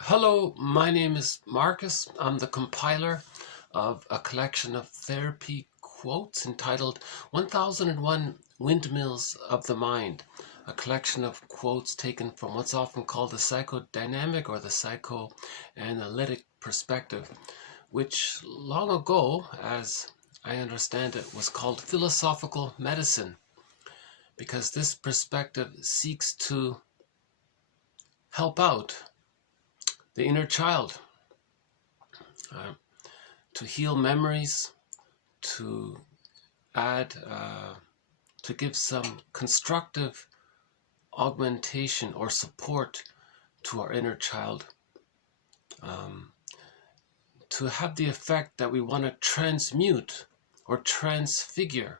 Hello, my name is Marcus. I'm the compiler of a collection of therapy quotes entitled 1001 Windmills of the Mind, a collection of quotes taken from what's often called the psychodynamic or the psychoanalytic perspective, which long ago, as I understand it, was called philosophical medicine, because this perspective seeks to help out the inner child, to heal memories, to add, to give some constructive augmentation or support to our inner child, to have the effect that we want to transmute or transfigure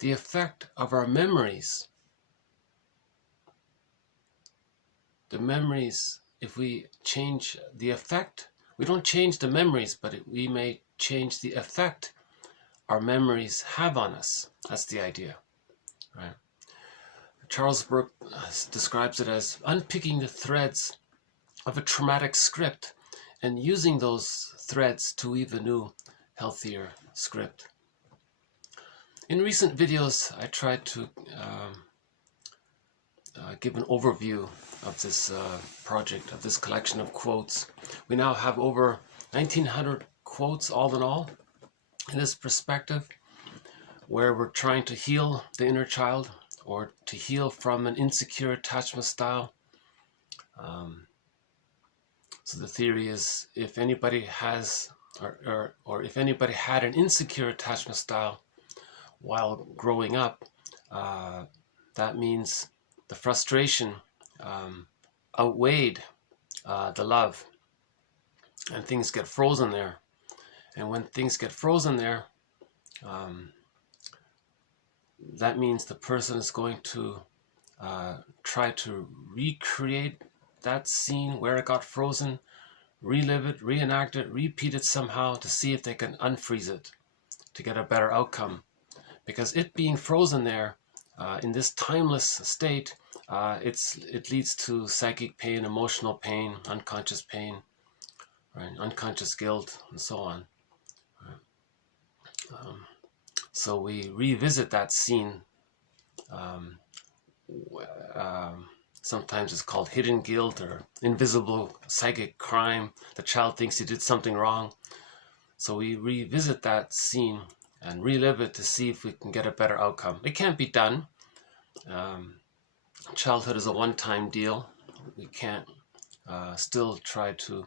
the effect of our memories. The memories, if we change the effect, we don't change the memories, but we may change the effect our memories have on us. That's the idea, right? Charles Burke describes it as unpicking the threads of a traumatic script and using those threads to weave a new, healthier script. In recent videos, I tried to give an overview of this project, of this collection of quotes. We now have over 1,900 quotes all in all in this perspective, where we're trying to heal the inner child or to heal from an insecure attachment style. So the theory is, if anybody has or if anybody had an insecure attachment style while growing up, that means the frustration outweighed the love, and things get frozen there. And when things get frozen there, that means the person is going to try to recreate that scene where it got frozen, relive it, reenact it, repeat it somehow to see if they can unfreeze it to get a better outcome. Because it being frozen there in this timeless state, it leads to psychic pain, emotional pain, unconscious pain, right? Unconscious guilt, and so on. So we revisit that scene. Sometimes it's called hidden guilt or invisible psychic crime. The child thinks he did something wrong. So we revisit that scene and relive it to see if we can get a better outcome. It can't be done. Childhood is a one-time deal. We can't still try to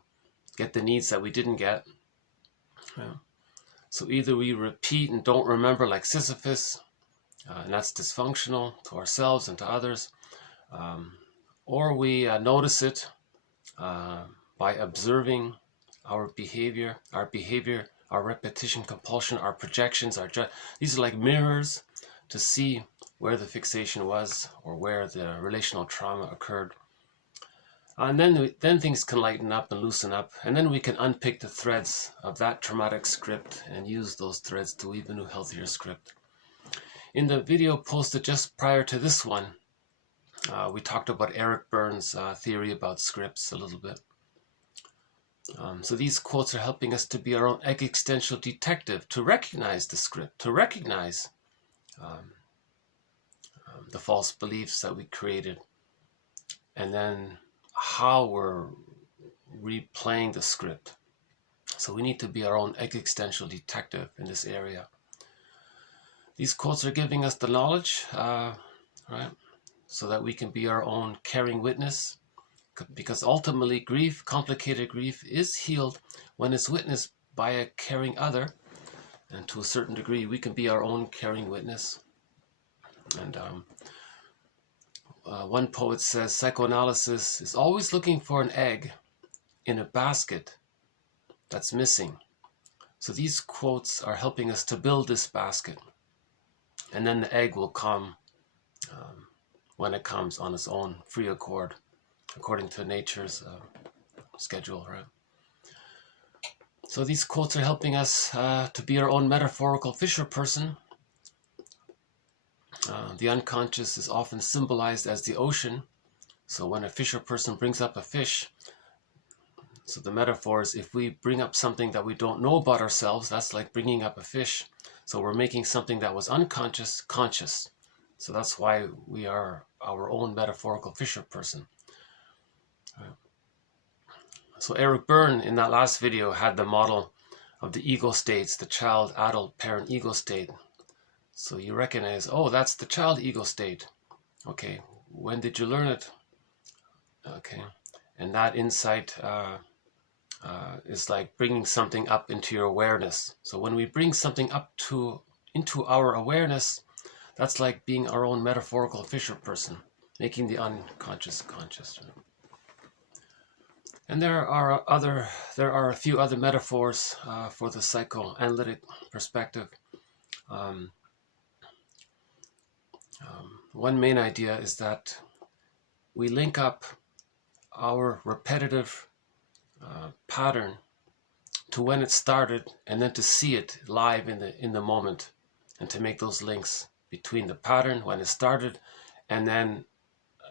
get the needs that we didn't get. Yeah. So either we repeat and don't remember like Sisyphus, and that's dysfunctional to ourselves and to others, or we notice it by observing our behavior, our repetition compulsion, our projections. These are like mirrors to see where the fixation was or where the relational trauma occurred. And then things can lighten up and loosen up, and then we can unpick the threads of that traumatic script and use those threads to weave a new, healthier script. In the video posted just prior to this one, we talked about Eric Berne's theory about scripts a little bit. So these quotes are helping us to be our own existential detective, to recognize the script, to recognize the false beliefs that we created, and then how we're replaying the script. So we need to be our own existential detective in this area. These quotes are giving us the knowledge, right, so that we can be our own caring witness, because ultimately grief, complicated grief, is healed when it's witnessed by a caring other, and to a certain degree we can be our own caring witness. And one poet says psychoanalysis is always looking for an egg in a basket that's missing. So these quotes are helping us to build this basket, and then the egg will come when it comes on its own free accord, according to nature's schedule, right? So these quotes are helping us to be our own metaphorical fisher person. The unconscious is often symbolized as the ocean. So when a fisher person brings up a fish, so the metaphor is if we bring up something that we don't know about ourselves, that's like bringing up a fish. So we're making something that was unconscious conscious. So that's why we are our own metaphorical fisher person. So Eric Berne in that last video had the model of the ego states, the child, adult, parent ego state. So you recognize, oh, that's the child ego state. Okay, when did you learn it? Okay, and that insight is like bringing something up into your awareness. So when we bring something up into our awareness, that's like being our own metaphorical fisher person, making the unconscious conscious. And there are a few other metaphors for the psychoanalytic perspective. One main idea is that we link up our repetitive pattern to when it started, and then to see it live in the moment, and to make those links between the pattern when it started and then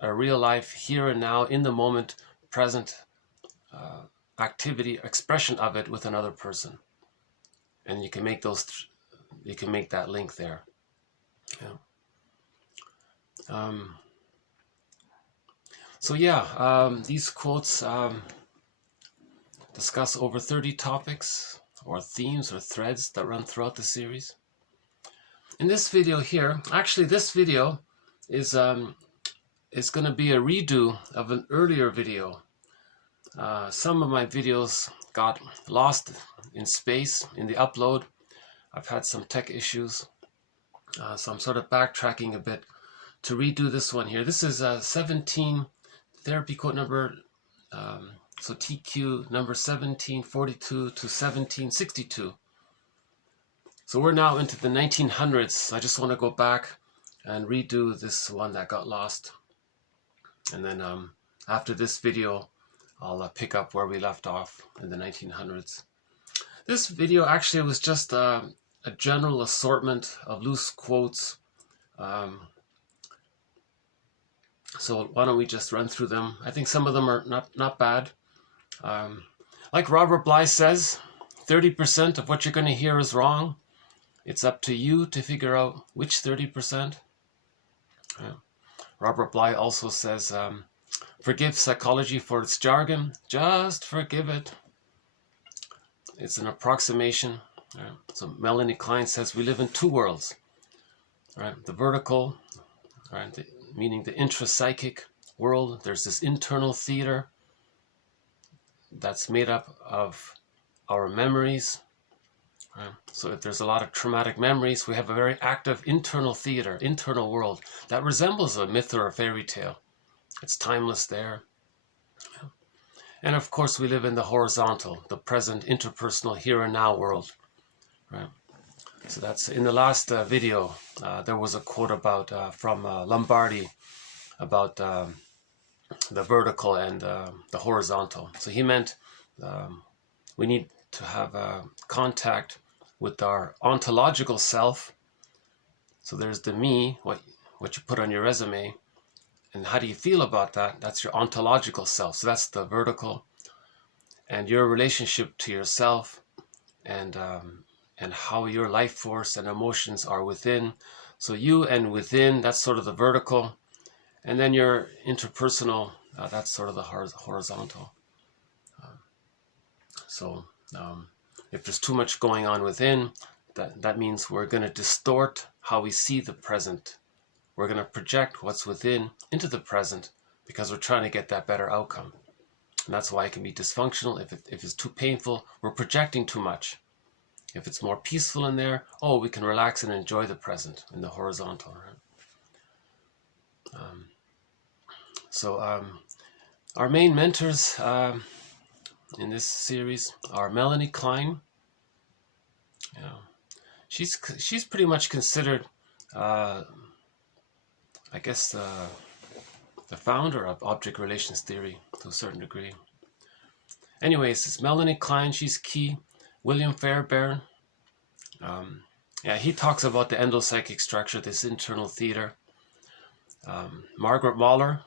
a real life here and now in the moment present activity expression of it with another person, and you can make that link there. These quotes discuss over 30 topics or themes or threads that run throughout the series. In this video here, actually this video is going to be a redo of an earlier video. Some of my videos got lost in space in the upload. I've had some tech issues, so I'm sort of backtracking a bit to redo this one here. This is 17 therapy quote number, so TQ number 1742 to 1762. So we're now into the 1900s. I just want to go back and redo this one that got lost. And then after this video, I'll pick up where we left off in the 1900s. This video actually was just a general assortment of loose quotes. So why don't we just run through them? I think some of them are not bad. Like Robert Bly says, 30% of what you're going to hear is wrong. It's up to you to figure out which 30%. Robert Bly also says, forgive psychology for its jargon. Just forgive it. It's an approximation. So Melanie Klein says we live in two worlds. The vertical, meaning the intrapsychic world. There's this internal theater that's made up of our memories. So if there's a lot of traumatic memories, we have a very active internal theater, internal world that resembles a myth or a fairy tale. It's timeless there. And of course we live in the horizontal, the present, interpersonal, here and now world. So that's in the last video. There was a quote about from Lombardi about the vertical and the horizontal. So he meant we need to have contact with our ontological self. So there's the me, what you put on your resume, and how do you feel about that? That's your ontological self. So that's the vertical, and your relationship to yourself, and how your life force and emotions are within. So you and within, that's sort of the vertical, and then your interpersonal, that's sort of the horizontal. If there's too much going on within, that means we're going to distort how we see the present. We're going to project what's within into the present because we're trying to get that better outcome. And that's why it can be dysfunctional. If it's too painful, we're projecting too much. If it's more peaceful in there, we can relax and enjoy the present in the horizontal. Our main mentors in this series are Melanie Klein. She's pretty much considered, I guess, the founder of object relations theory to a certain degree. Anyways, it's Melanie Klein. She's key. William Fairbairn. He talks about the endopsychic structure, this internal theater. Margaret Mahler.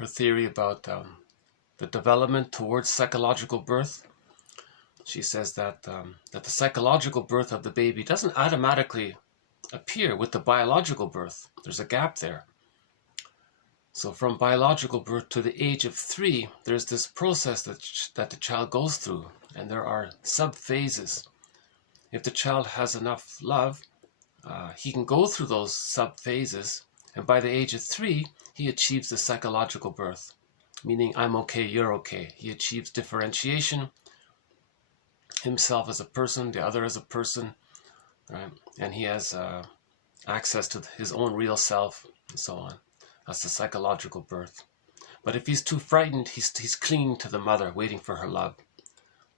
her theory about the development towards psychological birth. She says that that the psychological birth of the baby doesn't automatically appear with the biological birth. There's a gap there. So from biological birth to the age of 3, there's this process that the child goes through, and there are sub-phases. If the child has enough love, he can go through those sub-phases, and by the age of 3, he achieves the psychological birth, meaning I'm okay, you're okay. He achieves differentiation, himself as a person, the other as a person, right? And he has access to his own real self, and so on. That's the psychological birth. But if he's too frightened, he's clinging to the mother, waiting for her love.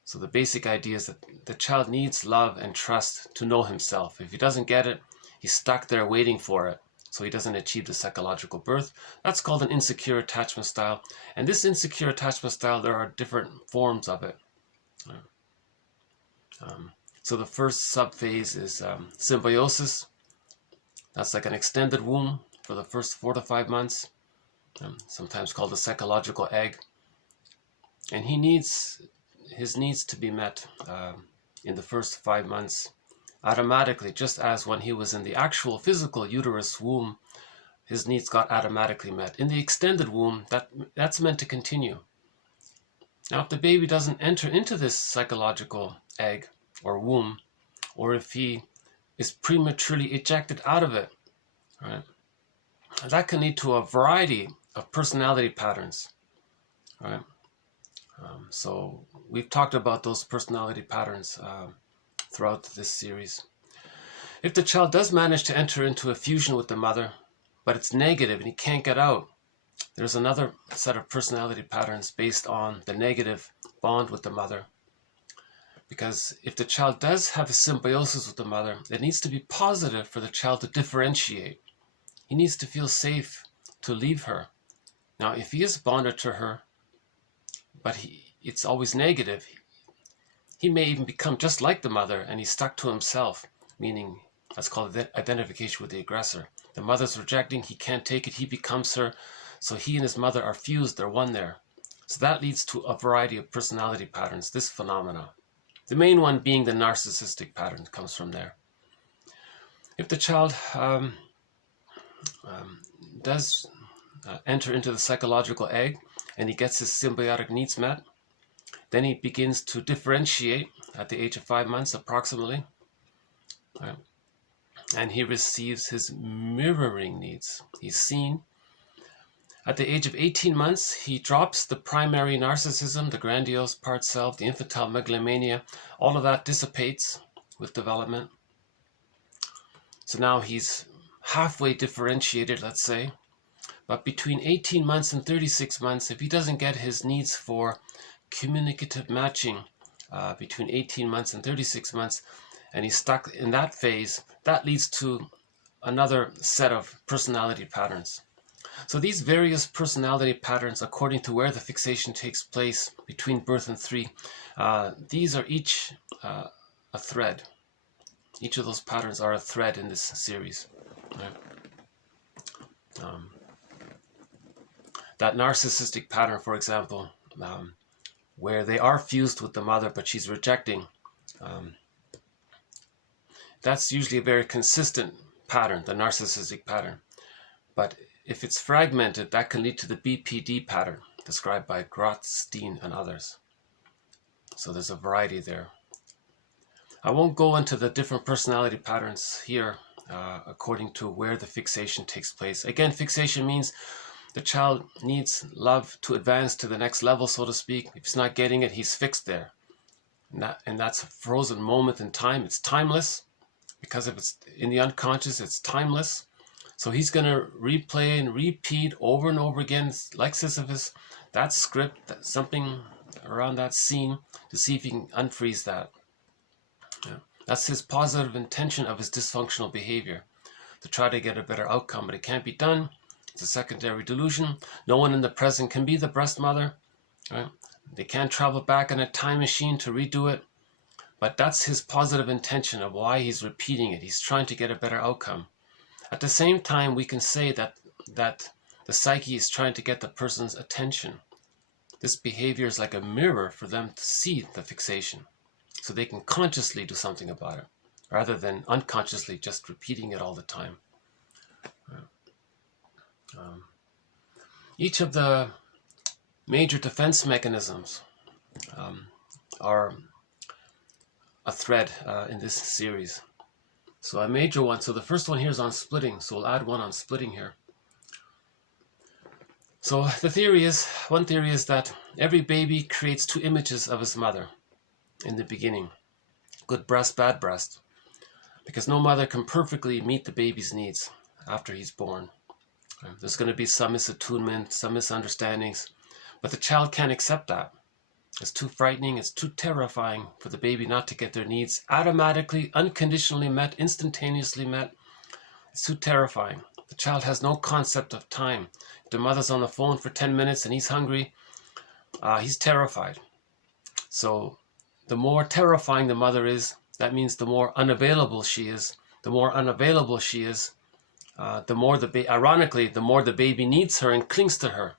So the basic idea is that the child needs love and trust to know himself. If he doesn't get it, he's stuck there waiting for it. So he doesn't achieve the psychological birth. That's called an insecure attachment style. And this insecure attachment style, there are different forms of it. So the first sub-phase is symbiosis. That's like an extended womb for the first 4 to 5 months, sometimes called the psychological egg. And his needs to be met in the first 5 months automatically, just as when he was in the actual physical uterus womb, his needs got automatically met. In the extended womb, that's meant to continue. Now, if the baby doesn't enter into this psychological egg or womb, or if he is prematurely ejected out of it, right, that can lead to a variety of personality patterns, right? So we've talked about those personality patterns throughout this series. If the child does manage to enter into a fusion with the mother, but it's negative and he can't get out, there's another set of personality patterns based on the negative bond with the mother. Because if the child does have a symbiosis with the mother, it needs to be positive for the child to differentiate. He needs to feel safe to leave her. Now, if he is bonded to her, but it's always negative, he may even become just like the mother and he's stuck to himself, meaning that's called identification with the aggressor. The mother's rejecting, he can't take it, he becomes her, so he and his mother are fused, they're one there. So that leads to a variety of personality patterns, this phenomena. The main one being the narcissistic pattern comes from there. If the child does enter into the psychological egg and he gets his symbiotic needs met, then he begins to differentiate at the age of 5 months approximately, right? And he receives his mirroring needs. He's seen. At the age of 18 months, he drops the primary narcissism, the grandiose part self, the infantile megalomania. All of that dissipates with development. So now he's halfway differentiated, let's say. But between 18 months and 36 months, if he doesn't get his needs for communicative matching between 18 months and 36 months, and he's stuck in that phase, that leads to another set of personality patterns. So these various personality patterns, according to where the fixation takes place between birth and 3, these are each a thread. Each of those patterns are a thread in this series. Right? That narcissistic pattern, for example, where they are fused with the mother, but she's rejecting, that's usually a very consistent pattern, the narcissistic pattern. But if it's fragmented, that can lead to the BPD pattern, described by Grotstein and others. So there's a variety there. I won't go into the different personality patterns here, according to where the fixation takes place. Again, fixation means the child needs love to advance to the next level, so to speak. If he's not getting it, he's fixed there. And that's a frozen moment in time. It's timeless. Because if it's in the unconscious, it's timeless. So he's going to replay and repeat over and over again, like Sisyphus, that script, something around that scene, to see if he can unfreeze that. Yeah. That's his positive intention of his dysfunctional behavior, to try to get a better outcome, but it can't be done. It's a secondary delusion. No one in the present can be the breast mother. Right? They can't travel back in a time machine to redo it. But that's his positive intention of why he's repeating it. He's trying to get a better outcome. At the same time, we can say that the psyche is trying to get the person's attention. This behavior is like a mirror for them to see the fixation, so they can consciously do something about it, rather than unconsciously just repeating it all the time. Each of the major defense mechanisms are a thread in this series. So a major one, so the first one here is on splitting, so we'll add one on splitting here. So the theory is, one theory is that every baby creates two images of his mother in the beginning. Good breast, bad breast. Because no mother can perfectly meet the baby's needs after he's born. There's going to be some misattunement, some misunderstandings, but the child can't accept that. It's too frightening, it's too terrifying for the baby not to get their needs automatically, unconditionally met, instantaneously met. It's too terrifying. The child has no concept of time. If the mother's on the phone for 10 minutes and he's hungry, he's terrified. So the more terrifying the mother is, that means the more unavailable she is. The more unavailable she is, ironically, the more the baby needs her and clings to her.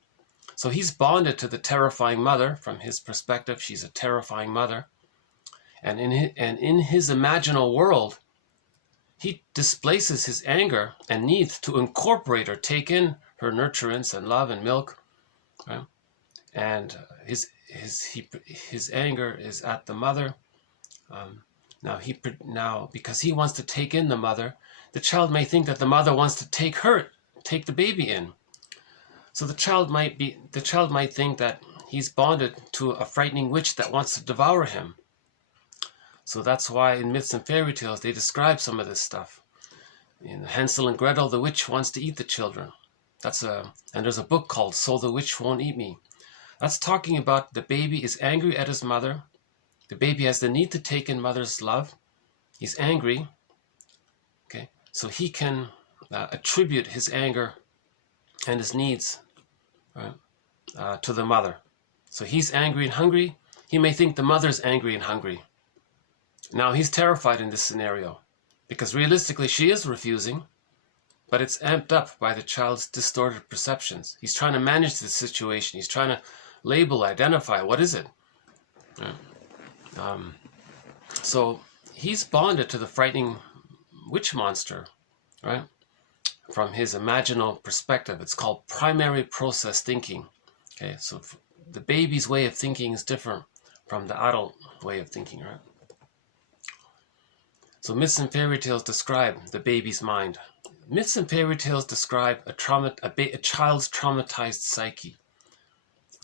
So he's bonded to the terrifying mother. From his perspective, she's a terrifying mother. And in his imaginal world, he displaces his anger and need to incorporate or take in her nurturance and love and milk. Right? And his anger is at the mother. Now, because he wants to take in the mother, the child may think that the mother wants to take the baby in. So the child might think that he's bonded to a frightening witch that wants to devour him. So that's why in myths and fairy tales they describe some of this stuff. In Hansel and Gretel, the witch wants to eat the children. And there's a book called So the Witch Won't Eat Me. That's talking about the baby is angry at his mother. The baby has the need to take in mother's love. He's angry. Okay, so he can attribute his anger and his needs, right, to the mother. So he's angry and hungry. He may think the mother's angry and hungry. Now he's terrified in this scenario because realistically she is refusing, but it's amped up by the child's distorted perceptions. He's trying to manage the situation. He's trying to label, identify, what is it? So he's bonded to the frightening witch monster, right? From his imaginal perspective. It's called primary process thinking. Okay, so the baby's way of thinking is different from the adult way of thinking, right? So myths and fairy tales describe the baby's mind. Myths and fairy tales describe a child's traumatized psyche,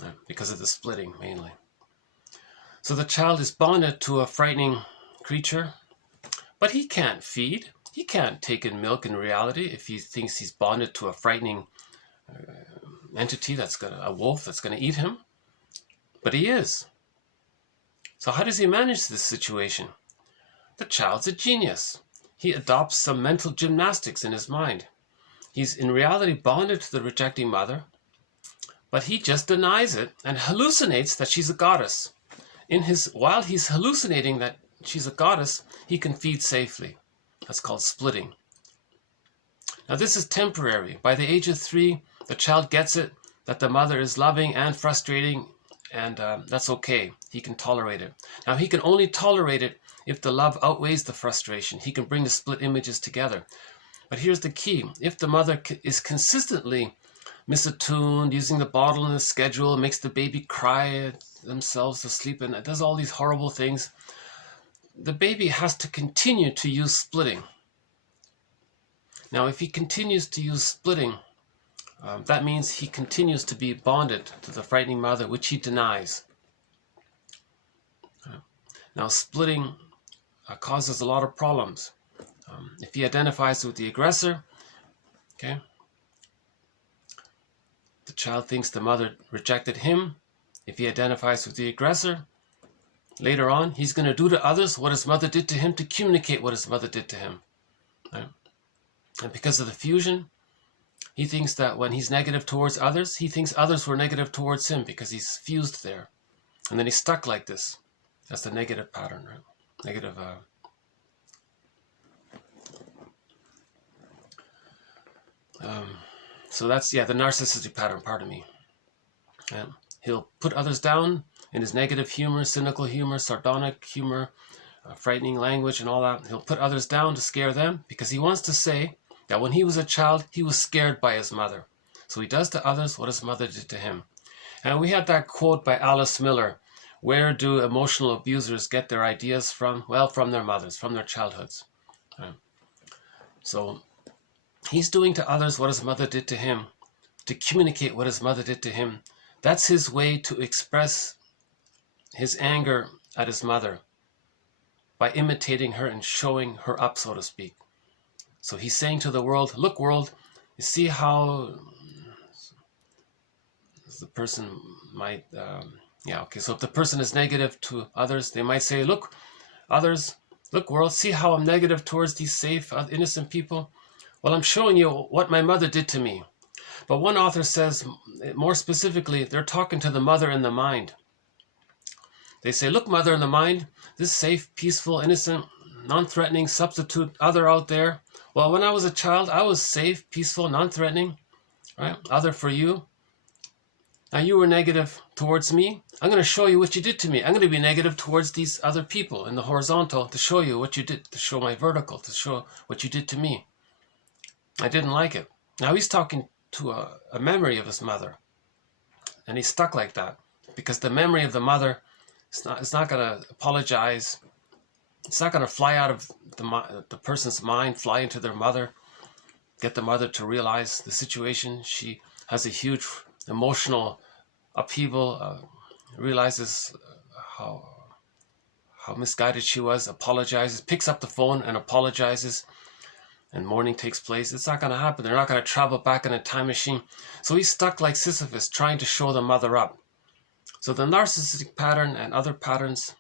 right? Because of the splitting mainly. So the child is bonded to a frightening creature, but he can't feed. He can't take in milk in reality if he thinks he's bonded to a frightening entity a wolf that's going to eat him. But he is. So how does he manage this situation? The child's a genius. He adopts some mental gymnastics in his mind. He's in reality bonded to the rejecting mother, but he just denies it and hallucinates that she's a goddess. While he's hallucinating that she's a goddess, he can feed safely. That's called splitting. Now this is temporary. By the age of 3, the child gets it that the mother is loving and frustrating, and that's okay. He can tolerate it. Now he can only tolerate it if the love outweighs the frustration. He can bring the split images together. But here's the key. If the mother is consistently misattuned, using the bottle and the schedule, makes the baby cry themselves to sleep, and it does all these horrible things, the baby has to continue to use splitting. Now, if he continues to use splitting, that means he continues to be bonded to the frightening mother, which he denies. Now, splitting causes a lot of problems. If he identifies with the aggressor, okay, the child thinks the mother rejected him. If he identifies with the aggressor, later on, he's going to do to others what his mother did to him to communicate what his mother did to him. Right? And because of the fusion, he thinks that when he's negative towards others, he thinks others were negative towards him because he's fused there. And then he's stuck like this. That's the negative pattern, right? Negative. So that's, yeah, the narcissistic pattern, pardon me. He'll put others down in his negative humor, cynical humor, sardonic humor, frightening language and all that. He'll put others down to scare them because he wants to say that when he was a child, he was scared by his mother. So he does to others what his mother did to him. And we had that quote by Alice Miller. Where do emotional abusers get their ideas from? Well, from their mothers, from their childhoods. So he's doing to others what his mother did to him, to communicate what his mother did to him. That's his way to express his anger at his mother, by imitating her and showing her up, so to speak. So he's saying to the world, look world, you see how the person might, so if the person is negative to others, they might say, look others, look world, see how I'm negative towards these safe, innocent people? Well, I'm showing you what my mother did to me. But one author says, more specifically, they're talking to the mother in the mind. They say, look, mother in the mind, this safe, peaceful, innocent, non-threatening substitute other out there. Well, when I was a child, I was safe, peaceful, non-threatening, right? Other for you. Now you were negative towards me. I'm going to show you what you did to me. I'm going to be negative towards these other people in the horizontal to show you what you did, to show my vertical, to show what you did to me. I didn't like it. Now he's talking to a memory of his mother. And he's stuck like that because the memory of the mother, it's not going to apologize. It's not going to fly out of the person's mind, fly into their mother, get the mother to realize the situation. She has a huge emotional upheaval, realizes how misguided she was, apologizes, picks up the phone and apologizes, and mourning takes place. It's not going to happen. They're not going to travel back in a time machine. So he's stuck like Sisyphus, trying to show the mother up. So the narcissistic pattern and other patterns,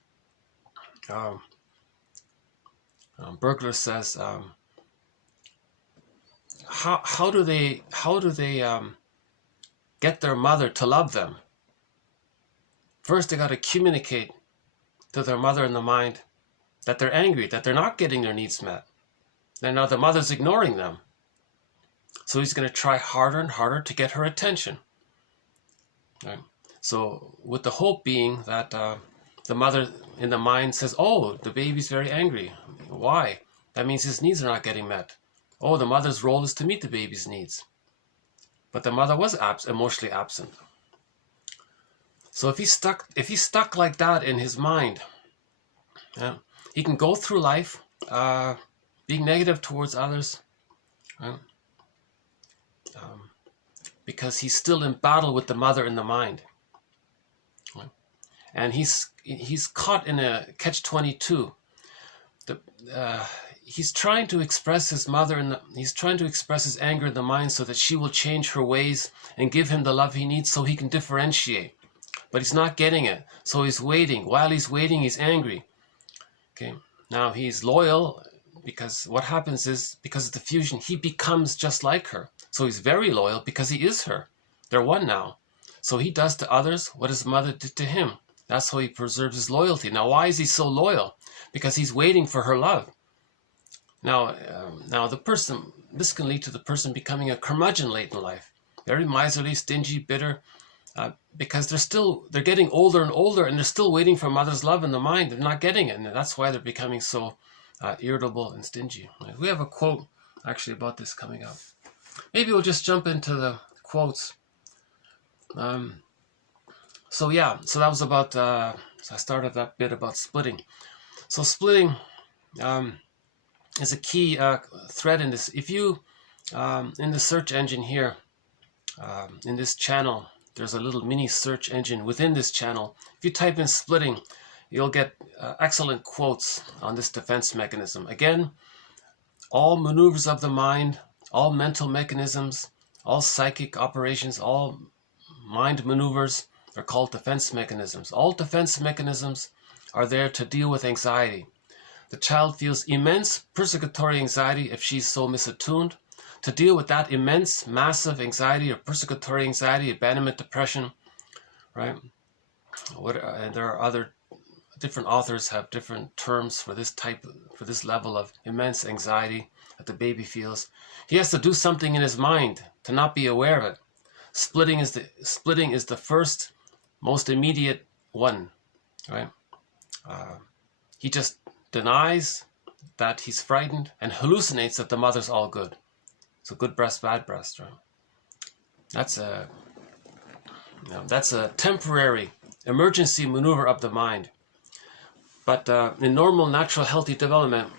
Bergler says, how do they get their mother to love them? First, they got to communicate to their mother in the mind that they're angry, that they're not getting their needs met. And now the mother's ignoring them. So he's going to try harder and harder to get her attention. Right? So with the hope being that the mother in the mind says, oh, the baby's very angry. Why? That means his needs are not getting met. Oh, the mother's role is to meet the baby's needs. But the mother was emotionally absent. So if he's stuck like that in his mind, he can go through life being negative towards others, because he's still in battle with the mother in the mind. And he's caught in a catch-22. He's trying to express his mother he's trying to express his anger in the mind so that she will change her ways and give him the love he needs so he can differentiate. But he's not getting it. So he's waiting. While he's waiting, he's angry. Okay. Now he's loyal because what happens is, because of the fusion, he becomes just like her. So he's very loyal because he is her. They're one now. So he does to others what his mother did to him. That's how he preserves his loyalty. Now, why is he so loyal? Because he's waiting for her love. Now, this can lead to the person becoming a curmudgeon late in life. Very miserly, stingy, bitter, because they're getting older and older, and they're still waiting for mother's love in the mind. They're not getting it, and that's why they're becoming so irritable and stingy. We have a quote actually about this coming up. Maybe we'll just jump into the quotes. So that was about, so I started that bit about splitting. So splitting is a key thread in this. If you, in the search engine here, in this channel, there's a little mini search engine within this channel. If you type in splitting, you'll get excellent quotes on this defense mechanism. Again, all maneuvers of the mind, all mental mechanisms, all psychic operations, all mind maneuvers are called defense mechanisms. All defense mechanisms are there to deal with anxiety. The child feels immense persecutory anxiety if she's so misattuned. To deal with that immense, massive anxiety or persecutory anxiety, abandonment, depression, right? And there are other different authors have different terms for this level of immense anxiety that the baby feels. He has to do something in his mind to not be aware of it. Splitting is the first, most immediate one, right? He just denies that he's frightened and hallucinates that the mother's all good. So good breast, bad breast, right? That's a temporary emergency maneuver of the mind. But in normal, natural, healthy development,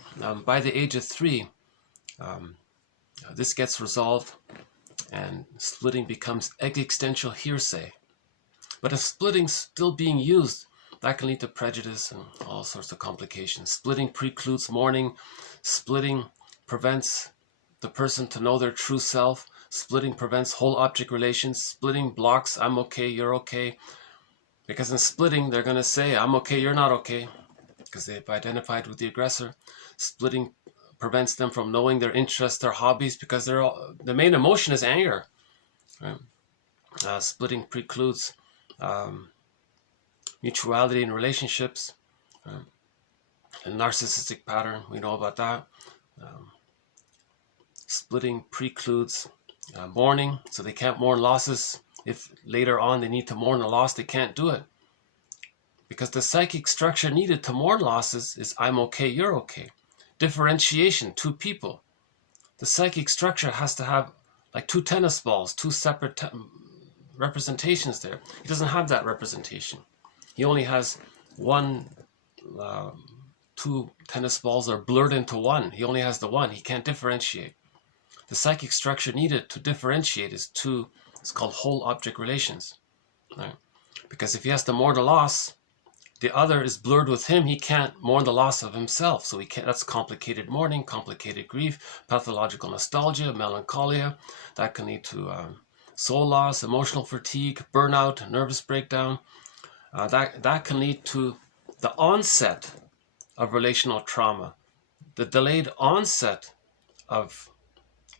by the age of 3, this gets resolved and splitting becomes existential hearsay. But if splitting's still being used, that can lead to prejudice and all sorts of complications. Splitting precludes mourning. Splitting prevents the person to know their true self. Splitting prevents whole object relations. Splitting blocks I'm okay, you're okay. Because in splitting, they're going to say I'm okay, you're not okay. Because they've identified with the aggressor. Splitting prevents them from knowing their interests, their hobbies, because the main emotion is anger. Right? Splitting precludes mutuality in relationships. A narcissistic pattern, we know about that. Splitting precludes mourning, so they can't mourn losses. If later on they need to mourn a loss, they can't do it. Because the psychic structure needed to mourn losses is I'm okay, you're okay. Differentiation, 2 people. The psychic structure has to have like 2 tennis balls, 2 separate representations there. He doesn't have that representation. He only has 2 tennis balls are blurred into one. He only has the one. He can't differentiate. The psychic structure needed to differentiate is 2, it's called whole object relations. Right? Because if he has to mourn a loss, the other is blurred with him. He can't mourn the loss of himself. So he can't. That's complicated mourning, complicated grief, pathological nostalgia, melancholia. That can lead to soul loss, emotional fatigue, burnout, nervous breakdown. That can lead to the onset of relational trauma, the delayed onset of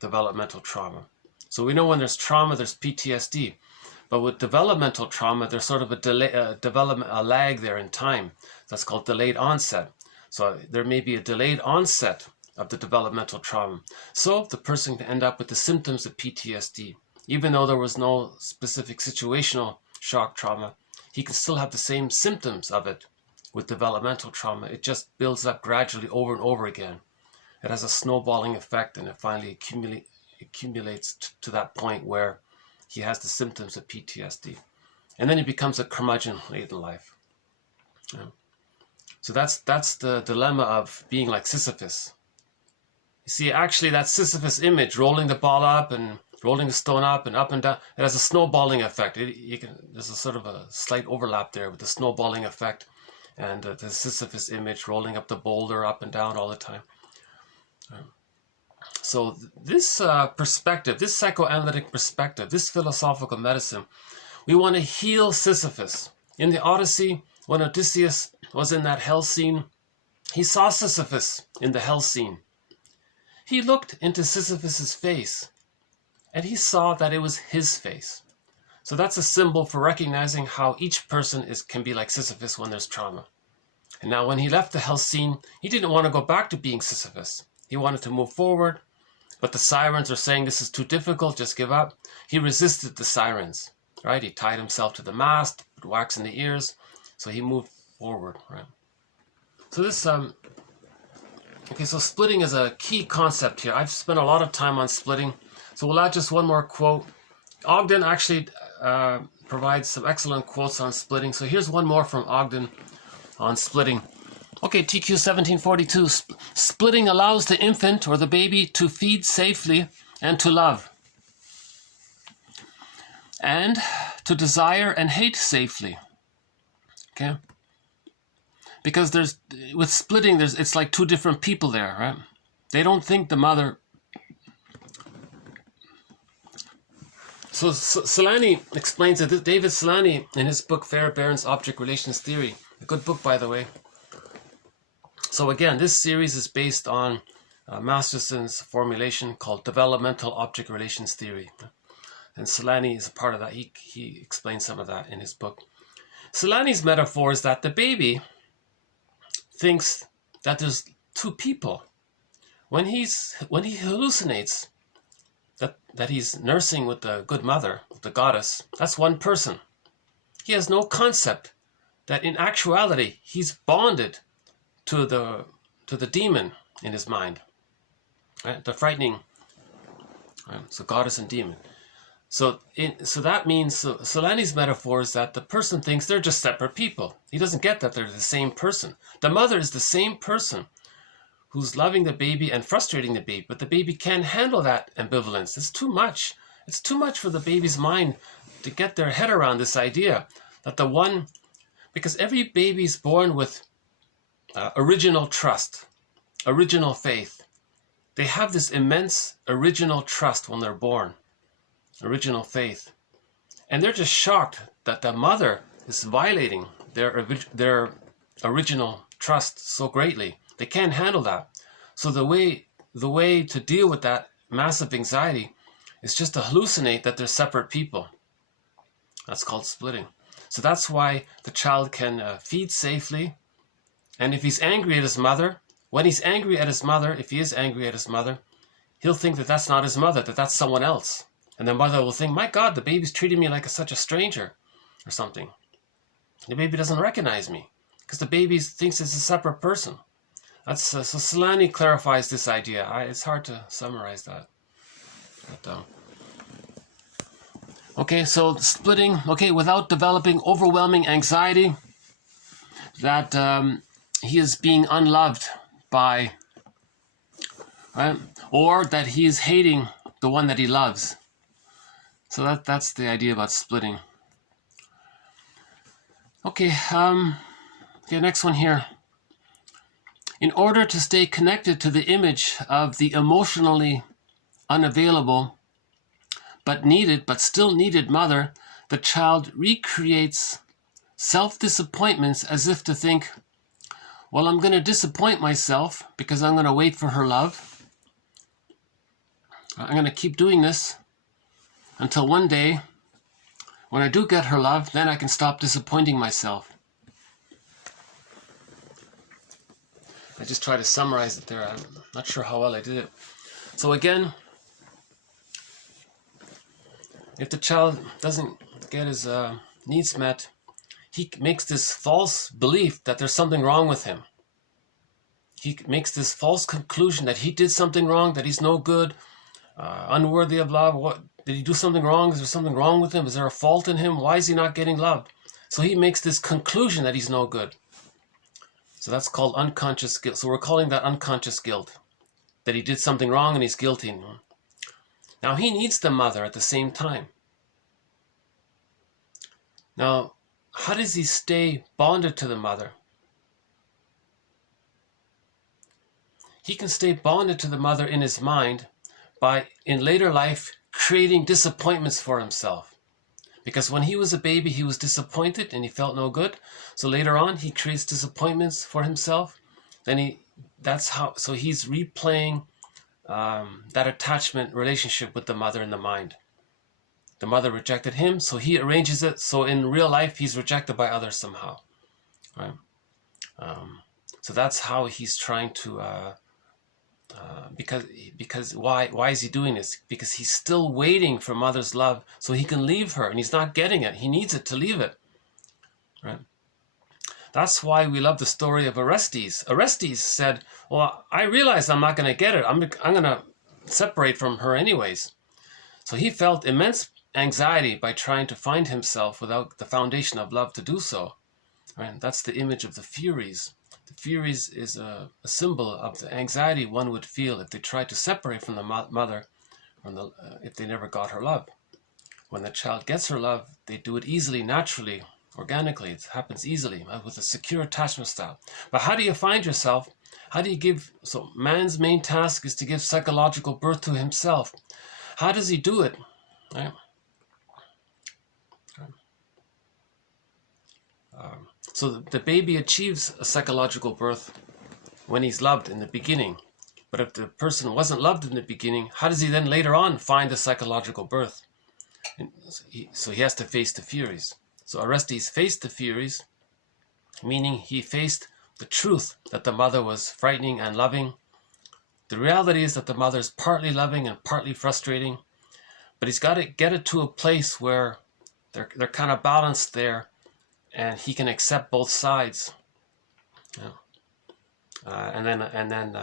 developmental trauma. So we know when there's trauma, there's PTSD. But with developmental trauma, there's sort of a lag there in time. That's called delayed onset. So there may be a delayed onset of the developmental trauma. So the person can end up with the symptoms of PTSD. Even though there was no specific situational shock trauma, he can still have the same symptoms of it with developmental trauma. It just builds up gradually over and over again. It has a snowballing effect, and it finally accumulates to that point where he has the symptoms of PTSD. And then he becomes a curmudgeon late in life. Yeah. So that's the dilemma of being like Sisyphus. You see, actually that Sisyphus image, rolling the ball up and rolling the stone up and down, it has a snowballing effect. There's a sort of a slight overlap there with the snowballing effect and the Sisyphus image rolling up the boulder up and down all the time. So this perspective, this psychoanalytic perspective, this philosophical medicine, we want to heal Sisyphus. In the Odyssey, when Odysseus was in that hell scene, he saw Sisyphus in the hell scene. He looked into Sisyphus's face, and he saw that it was his face. So that's a symbol for recognizing how each person can be like Sisyphus when there's trauma. And now when he left the hell scene, he didn't want to go back to being Sisyphus. He wanted to move forward, but the sirens are saying this is too difficult, just give up. He resisted the sirens, right? He tied himself to the mast, put wax in the ears, so he moved forward, right? So this, okay, so splitting is a key concept here. I've spent a lot of time on splitting, so we'll add just one more quote. Ogden actually provides some excellent quotes on splitting, so here's one more from Ogden on splitting. Okay, TQ 1742, splitting allows the infant or the baby to feed safely and to love, and to desire and hate safely. Okay? Because with splitting, it's like 2 different people there, right? They don't think the mother. So Solani explains it. David Solani, in his book Fairbairn's Object Relations Theory, a good book, by the way. So again, this series is based on Masterson's formulation called Developmental Object Relations Theory. And Solani is a part of that. He explains some of that in his book. Solani's metaphor is that the baby thinks that there's two people. When he hallucinates that he's nursing with the good mother, with the goddess, that's one person. He has no concept that in actuality he's bonded to the demon in his mind, right? The frightening, right? So goddess and demon. So that means, so Lanny's metaphor is that the person thinks they're just separate people. He doesn't get that they're the same person. The mother is the same person who's loving the baby and frustrating the baby, but the baby can't handle that ambivalence. It's too much. It's too much for the baby's mind to get their head around this idea that the one, because every baby's born with original trust, original faith. They have this immense original trust when they're born, original faith. And they're just shocked that the mother is violating their original trust so greatly. They can't handle that. So the way to deal with that massive anxiety is just to hallucinate that they're separate people. That's called splitting. So that's why the child can feed safely. And if he's angry at his mother, when he's angry at his mother, if he is angry at his mother, he'll think that that's not his mother, that that's someone else. And the mother will think, my God, the baby's treating me like such a stranger or something. The baby doesn't recognize me because the baby thinks it's a separate person. That's so Solani clarifies this idea. It's hard to summarize that. But, okay, so splitting, okay, without developing overwhelming anxiety that he is being unloved by, right? Or that he is hating the one that he loves. So that's the idea about splitting. Okay, okay, next one here. In order to stay connected to the image of the emotionally unavailable but still needed mother, the child recreates self-disappointments as if to think, well, I'm going to disappoint myself because I'm going to wait for her love. I'm going to keep doing this until one day, when I do get her love, then I can stop disappointing myself. I just tried to summarize it there. I'm not sure how well I did it. So again, if the child doesn't get his needs met, he makes this false belief that there's something wrong with him. He makes this false conclusion that he did something wrong, that he's no good, unworthy of love. What, did he do something wrong? Is there something wrong with him? Is there a fault in him? Why is he not getting loved? So he makes this conclusion that he's no good. So that's called unconscious guilt. So we're calling that unconscious guilt, that he did something wrong and he's guilty. Now he needs the mother at the same time. Now, how does he stay bonded to the mother? He can stay bonded to the mother in his mind by, in later life, creating disappointments for himself. Because when he was a baby, he was disappointed and he felt no good. So later on, he creates disappointments for himself. Then he's replaying that attachment relationship with the mother in the mind. The mother rejected him, so he arranges it so in real life he's rejected by others somehow, right? So that's how he's trying to. Because why is he doing this? Because he's still waiting for mother's love so he can leave her, and he's not getting it. He needs it to leave it, right? That's why we love the story of Orestes. Orestes said, well, I realize I'm not going to get it. I'm going to separate from her anyways. So he felt immense anxiety by trying to find himself without the foundation of love to do so. Right? That's the image of the Furies. The Furies is a symbol of the anxiety one would feel if they tried to separate from the mother, if they never got her love. When the child gets her love, they do it easily, naturally, organically. It happens easily with a secure attachment style. But how do you find yourself? How do you give? So man's main task is to give psychological birth to himself. How does he do it? Right? So the baby achieves a psychological birth when he's loved in the beginning. But if the person wasn't loved in the beginning, how does he then later on find the psychological birth? So he has to face the Furies. So Orestes faced the Furies, meaning he faced the truth that the mother was frightening and loving. The reality is that the mother is partly loving and partly frustrating, but he's got to get it to a place where they're kind of balanced there, and he can accept both sides. And then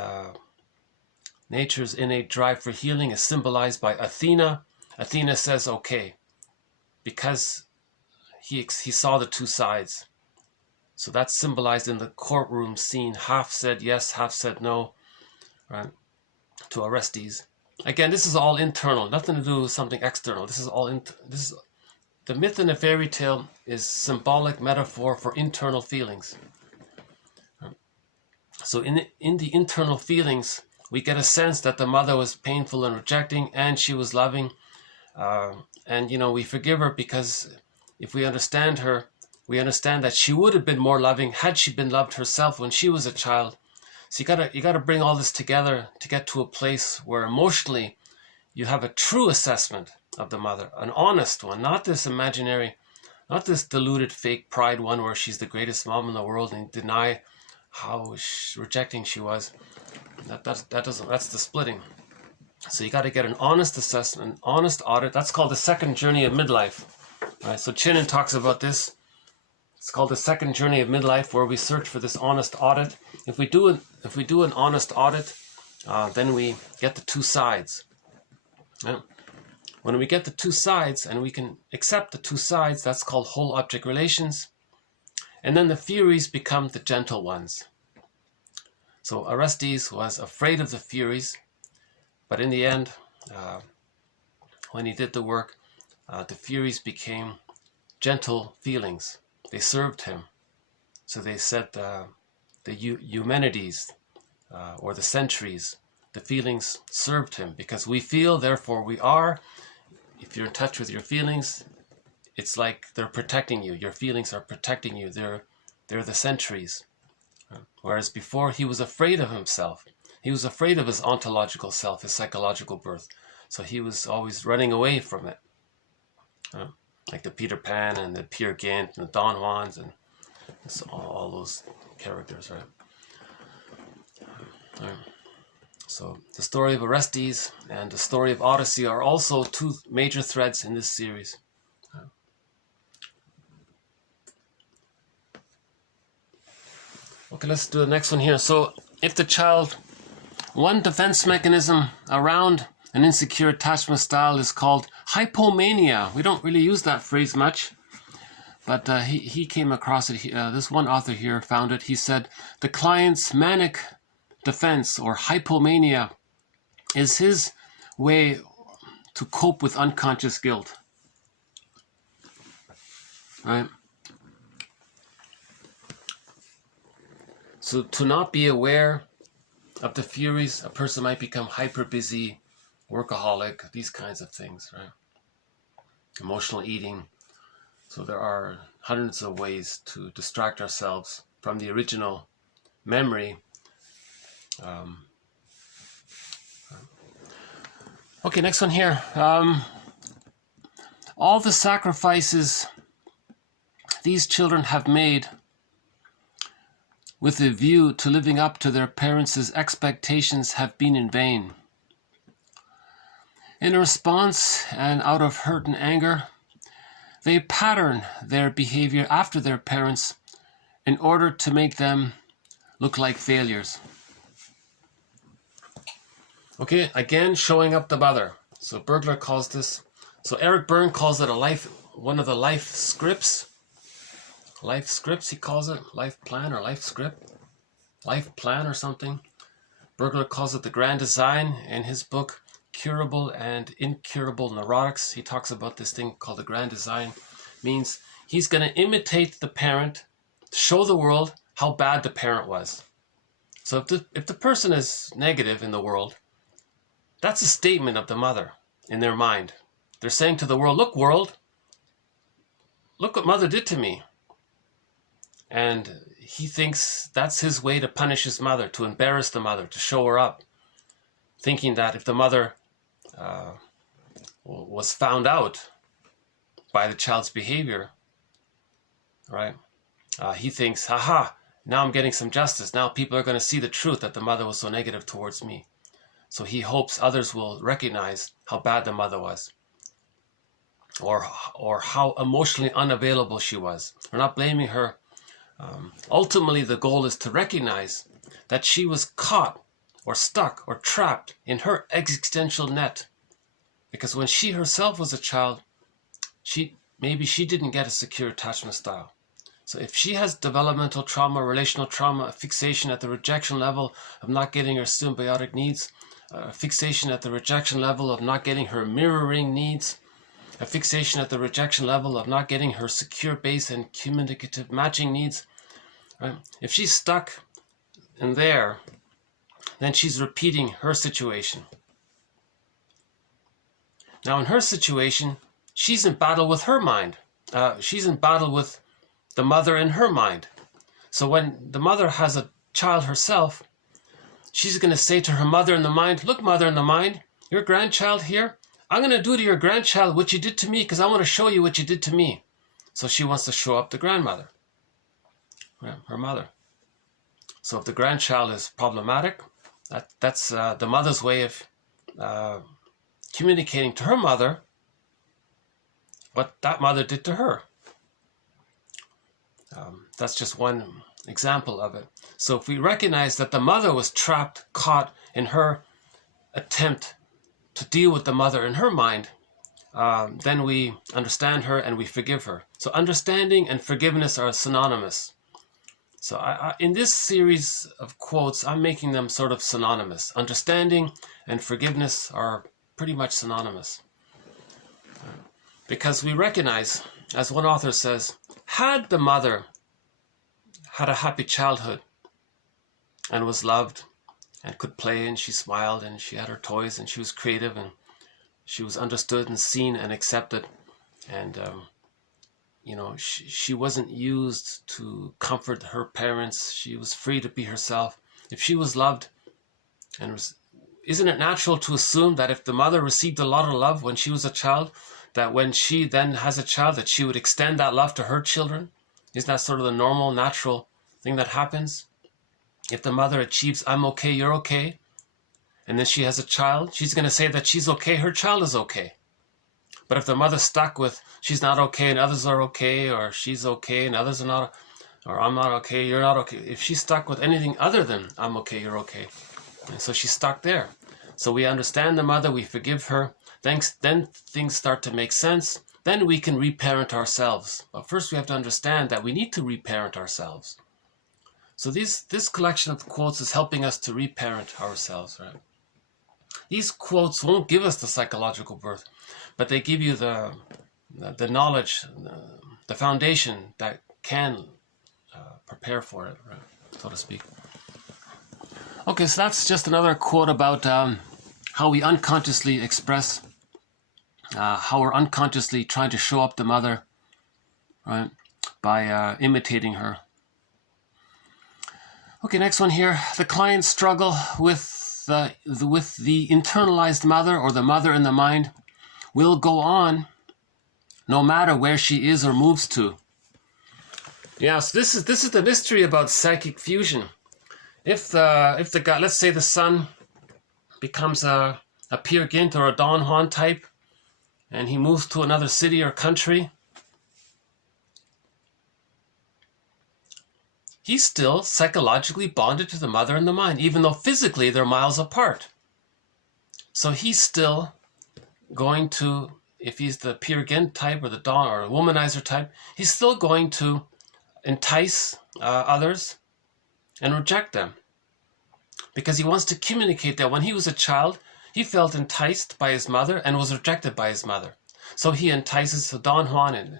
nature's innate drive for healing is symbolized by Athena. Athena says, okay, because he saw the two sides. So that's symbolized in the courtroom scene. Half said yes, half said no, right, to Orestes. Again, this is all internal, nothing to do with something external. This is all the myth and the fairy tale is symbolic metaphor for internal feelings. So in the internal feelings, we get a sense that the mother was painful and rejecting, and she was loving. And, you know, we forgive her because if we understand her, we understand that she would have been more loving had she been loved herself when she was a child. So you gotta bring all this together to get to a place where emotionally you have a true assessment of the mother, an honest one, not this imaginary, not this deluded fake pride one where she's the greatest mom in the world and deny how rejecting she was. That's the splitting. So you got to get an honest assessment, honest audit. That's called the second journey of midlife. Right? So Chinen talks about this. It's called the second journey of midlife, where we search for this honest audit. If we do an honest audit, then we get the two sides. Yeah. When we get the two sides and we can accept the two sides, that's called whole object relations. And then the Furies become the gentle ones. So Orestes was afraid of the Furies, but in the end, when he did the work, the Furies became gentle feelings. They served him. So they said the Eumenides or the centuries, the feelings served him because we feel, therefore we are. If you're in touch with your feelings, it's like they're protecting you. Your feelings are protecting you. They're the centuries. Whereas before he was afraid of himself. He was afraid of his ontological self, his psychological birth. So he was always running away from it. Like the Peter Pan and the Peer Gynt and the Don Juans and all those characters, right? So the story of Orestes and the story of Odyssey are also two major threads in this series. Okay, let's do the next one here. So if the child, one defense mechanism around an insecure attachment style is called hypomania. We don't really use that phrase much, but he came across it. This one author here found it. He said the client's manic defense or hypomania is his way to cope with unconscious guilt. Right? So to not be aware of the Furies, a person might become hyper busy, workaholic, these kinds of things, right? Emotional eating. So there are hundreds of ways to distract ourselves from the original memory. Okay, next one here. All the sacrifices these children have made with a view to living up to their parents' expectations have been in vain. In response and out of hurt and anger, they pattern their behavior after their parents in order to make them look like failures. Okay, again, showing up the mother. So Bergler calls this, so Eric Berne calls it one of the life scripts. Life scripts, he calls it, life plan or life script, life plan or something. Bergler calls it the grand design in his book, Curable and Incurable Neurotics. He talks about this thing called the grand design. Means he's going to imitate the parent, show the world how bad the parent was. So if the person is negative in the world, that's a statement of the mother in their mind. They're saying to the world, look world, look what mother did to me. And he thinks that's his way to punish his mother, to embarrass the mother, to show her up. Thinking that if the mother was found out by the child's behavior, right? He thinks, haha, now I'm getting some justice. Now people are going to see the truth that the mother was so negative towards me. So he hopes others will recognize how bad the mother was, or how emotionally unavailable she was. We're not blaming her. Ultimately, the goal is to recognize that she was caught or stuck or trapped in her existential net. Because when she herself was a child, maybe she didn't get a secure attachment style. So if she has developmental trauma, relational trauma, a fixation at the rejection level of not getting her symbiotic needs, a fixation at the rejection level of not getting her mirroring needs, a fixation at the rejection level of not getting her secure base and communicative matching needs, right? If she's stuck in there, then she's repeating her situation. Now in her situation, she's in battle with her mind. She's in battle with the mother in her mind. So when the mother has a child herself, she's going to say to her mother in the mind, look, mother in the mind, your grandchild here, I'm going to do to your grandchild what you did to me because I want to show you what you did to me. So she wants to show up the grandmother, her mother. So if the grandchild is problematic, that's the mother's way of communicating to her mother what that mother did to her. That's just one example of it. So if we recognize that the mother was trapped, caught in her attempt to deal with the mother in her mind, then we understand her and we forgive her. So understanding and forgiveness are synonymous. So in this series of quotes, I'm making them sort of synonymous. Understanding and forgiveness are pretty much synonymous. Because we recognize, as one author says, had the mother had a happy childhood and was loved and could play and she smiled and she had her toys and she was creative and she was understood and seen and accepted, and she wasn't used to comfort her parents, she was free to be herself. If she was loved, isn't it natural to assume that if the mother received a lot of love when she was a child, that when she then has a child, that she would extend that love to her children? Isn't that sort of the normal, natural thing that happens? If the mother achieves, I'm okay, you're okay, and then she has a child, she's going to say that she's okay, her child is okay. But if the mother's stuck with, she's not okay and others are okay, or she's okay and others are not, or I'm not okay, you're not okay. If she's stuck with anything other than I'm okay, you're okay, and so she's stuck there. So we understand the mother, we forgive her, then things start to make sense. Then we can reparent ourselves. But first we have to understand that we need to reparent ourselves. So this collection of quotes is helping us to reparent ourselves, right? These quotes won't give us the psychological birth, but they give you the knowledge, the foundation that can prepare for it, right, so to speak. Okay, so that's just another quote about how we unconsciously express, how we're unconsciously trying to show up the mother, right, by imitating her. Okay, next one here. The client's struggle with the internalized mother, or the mother in the mind, will go on no matter where she is or moves to. Yeah, so this is the mystery about psychic fusion. If the guy, let's say the son becomes a Peer Gynt or a Don Juan type, and he moves to another city or country, he's still psychologically bonded to the mother in the mind, even though physically they're miles apart. So he's still going to, if he's the Peer Gynt type or the Don or a womanizer type, he's still going to entice others and reject them, because he wants to communicate that when he was a child, he felt enticed by his mother and was rejected by his mother. So he entices the Don Juan and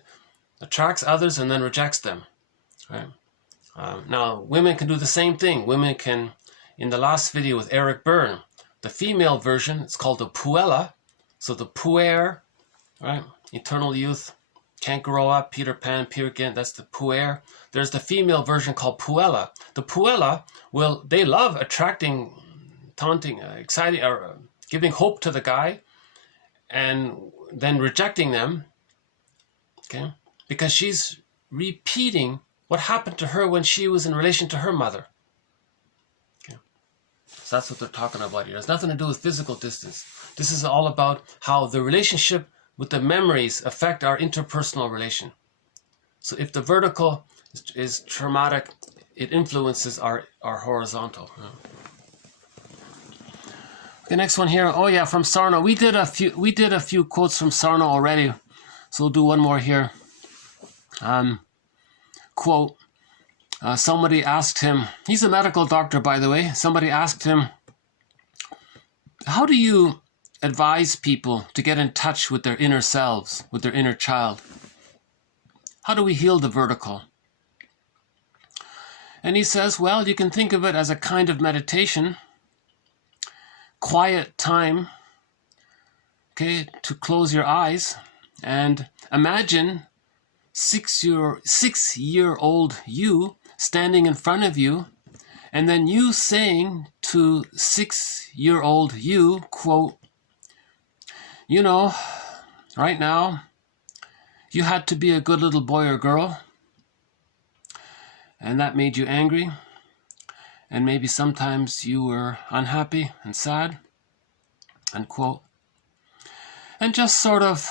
attracts others and then rejects them. Right? Now, women can do the same thing. Women can, in the last video with Eric Byrne, the female version, it's called the puella. So the puer, right? Eternal youth, can't grow up, Peter Pan, Peer Gynt, that's the puer. There's the female version called puella. The puella they love attracting, taunting, exciting, or giving hope to the guy, and then rejecting them, okay? Because she's repeating What happened to her when she was in relation to her mother? Okay. So that's what they're talking about here. It has nothing to do with physical distance. This is all about how the relationship with the memories affect our interpersonal relation. So if the vertical is traumatic, it influences our horizontal. The next one here. Oh yeah, from Sarno. We did a few quotes from Sarno already, so we'll do one more here. Quote. Somebody asked him. He's a medical doctor, by the way. Somebody asked him, "How do you advise people to get in touch with their inner selves, with their inner child? How do we heal the vertical?" And he says, well, you can think of it as a kind of meditation, quiet time, okay, to close your eyes and imagine 6-year-old you standing in front of you, and then you saying to 6-year-old you, quote, "You know, right now, you had to be a good little boy or girl, and that made you angry, and maybe sometimes you were unhappy and sad," unquote. And just sort of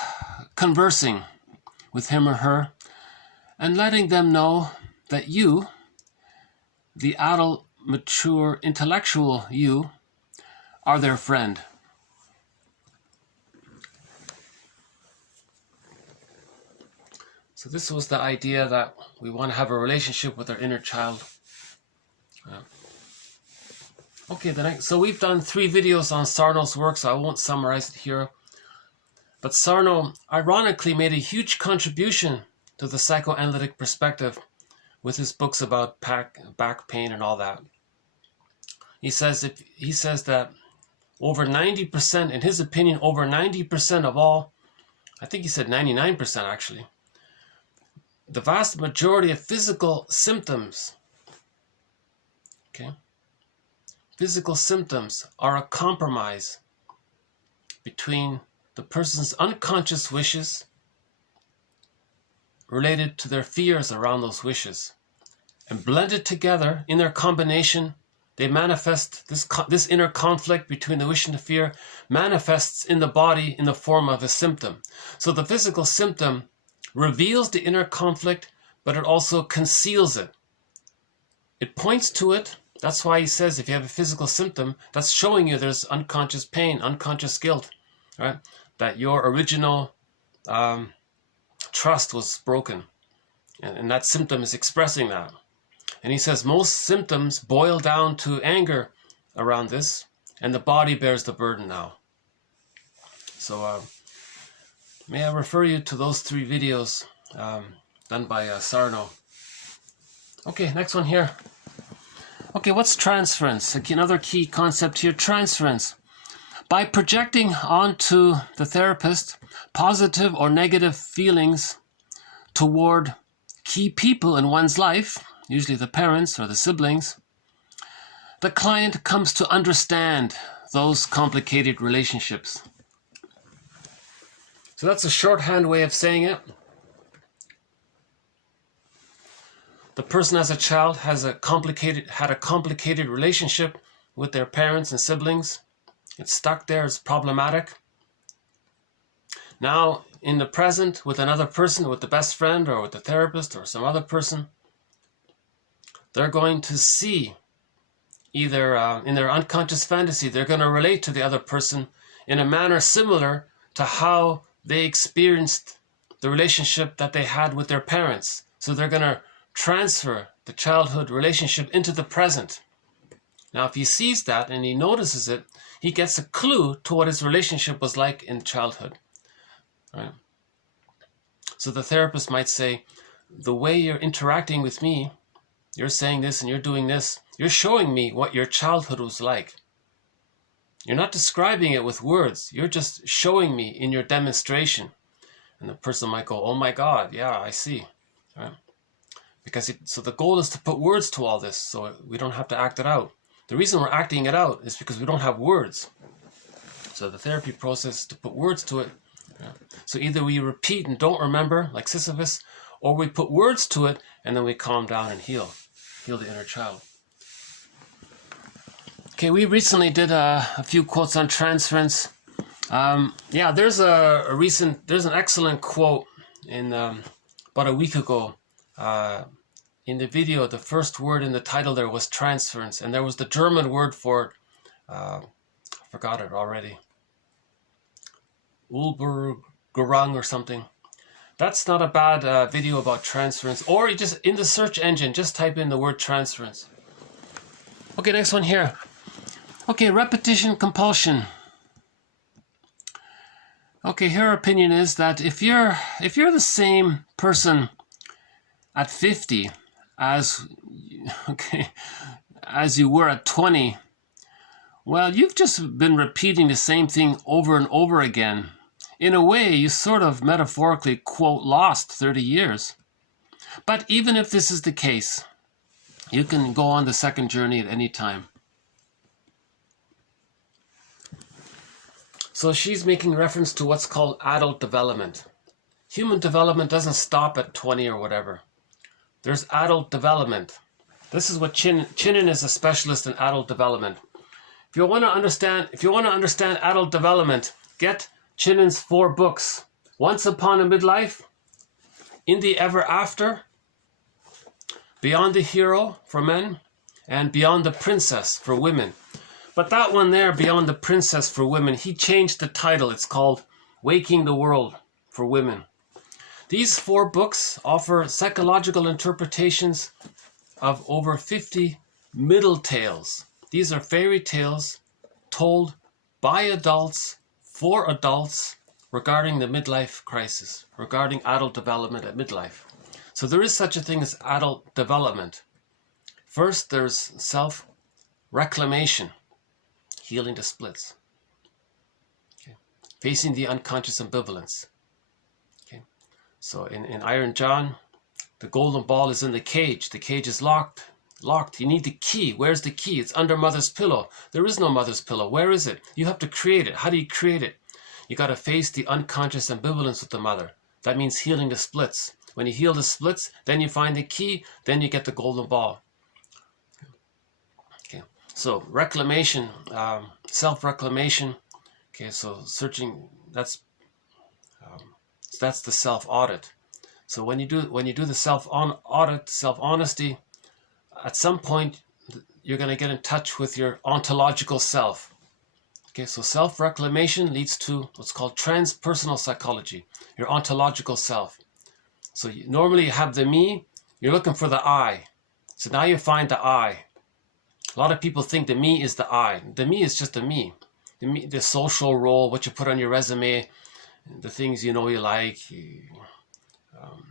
conversing with him or her and letting them know that you, the adult, mature, intellectual you, are their friend. So this was the idea that we want to have a relationship with our inner child. Okay, so we've done 3 videos on Sarno's work, so I won't summarize it here. But Sarno, ironically, made a huge contribution to the psychoanalytic perspective with his books about back pain and all that. He says that over 90%, in his opinion, over 90% of all, I think he said 99% actually, the vast majority of physical symptoms, okay, physical symptoms are a compromise between the person's unconscious wishes related to their fears around those wishes. And blended together in their combination, they manifest this inner conflict between the wish and the fear manifests in the body in the form of a symptom. So the physical symptom reveals the inner conflict, but it also conceals it. It points to it. That's why he says if you have a physical symptom, that's showing you there's unconscious pain, unconscious guilt, right? That your original trust was broken. And that symptom is expressing that. And he says most symptoms boil down to anger around this, and the body bears the burden now. So may I refer you to those 3 videos done by Sarno. Okay, next one here. Okay, what's transference? Another key concept here, transference. By projecting onto the therapist positive or negative feelings toward key people in one's life, usually the parents or the siblings, the client comes to understand those complicated relationships. So that's a shorthand way of saying it. The person as a child had a complicated relationship with their parents and siblings. It's stuck there, it's problematic. Now, in the present, with another person, with the best friend or with the therapist or some other person, they're going to see either in their unconscious fantasy, they're going to relate to the other person in a manner similar to how they experienced the relationship that they had with their parents. So they're going to transfer the childhood relationship into the present. Now, if he sees that and he notices it, he gets a clue to what his relationship was like in childhood. Right? So the therapist might say, the way you're interacting with me, you're saying this and you're doing this, you're showing me what your childhood was like. You're not describing it with words, you're just showing me in your demonstration. And the person might go, oh my God, yeah, I see. Right? So the goal is to put words to all this so we don't have to act it out. The reason we're acting it out is because we don't have words. So the therapy process is to put words to it. Yeah. So either we repeat and don't remember, like Sisyphus, or we put words to it and then we calm down and heal the inner child. Okay, we recently did a few quotes on transference. Yeah, there's an excellent quote in about a week ago. In the video, the first word in the title there was transference, and there was the German word for it. I forgot it already. Ulbergerung or something. That's not a bad video about transference. Or you just, in the search engine, just type in the word transference. Okay, next one here. Okay, repetition compulsion. Okay, her opinion is that if you're the same person at 50 as you were at 20, well, you've just been repeating the same thing over and over again. In a way, you sort of metaphorically, quote, lost 30 years. But even if this is the case, you can go on the second journey at any time. So she's making reference to what's called adult development. Human development doesn't stop at 20 or whatever. There's adult development. This is what Chinen is a specialist in adult development. If you want to understand adult development, get Chinen's 4 books: Once Upon a Midlife, In the Ever After, Beyond the Hero for men, and Beyond the Princess for women. But that one there, Beyond the Princess for women, he changed the title. It's called Waking the World for Women. These 4 books offer psychological interpretations of over 50 middle tales. These are fairy tales told by adults, for adults, regarding the midlife crisis, regarding adult development at midlife. So there is such a thing as adult development. First, there's self-reclamation, healing the splits, okay. Facing the unconscious ambivalence. Okay. So in Iron John, the golden ball is in the cage. The cage is locked. You need the key. Where's the key? It's under mother's pillow. There is no mother's pillow. Where is it? You have to create it. How do you create it? You got to face the unconscious ambivalence with the mother. That means healing the splits. When you heal the splits, then you find the key, then you get the golden ball. Okay. So reclamation, self-reclamation. Okay, so searching, that's the self-audit. So when you do the self-audit, self-honesty, at some point you're going to get in touch with your ontological self. Okay, so self-reclamation leads to what's called transpersonal psychology, your ontological self. So normally you have the me, you're looking for the I. So now you find the I. A lot of people think the me is the I. The me is just the me. The social role, what you put on your resume, the things you know you like,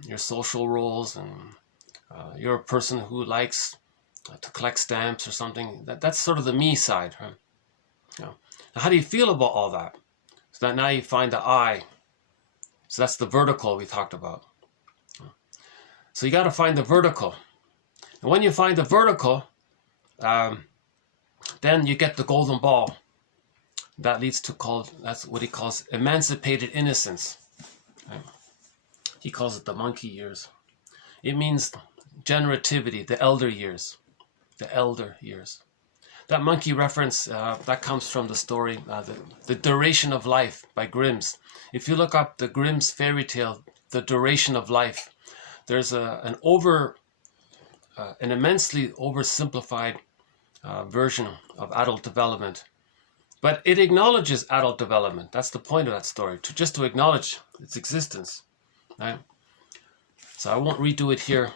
your social roles, and you're a person who likes to collect stamps or something. That's sort of the me side. Right? You know. Now, how do you feel about all that? So that now you find the I. So that's the vertical we talked about. So you got to find the vertical. And when you find the vertical, then you get the golden ball. That leads to that's what he calls emancipated innocence. Right? He calls it the monkey years. It means generativity, the elder years. The elder years. That monkey reference, that comes from the story, The Duration of Life by Grimm's. If you look up the Grimm's fairy tale, The Duration of Life, there's an immensely oversimplified version of adult development. But it acknowledges adult development. That's the point of that story, just to acknowledge its existence. Right? So I won't redo it here.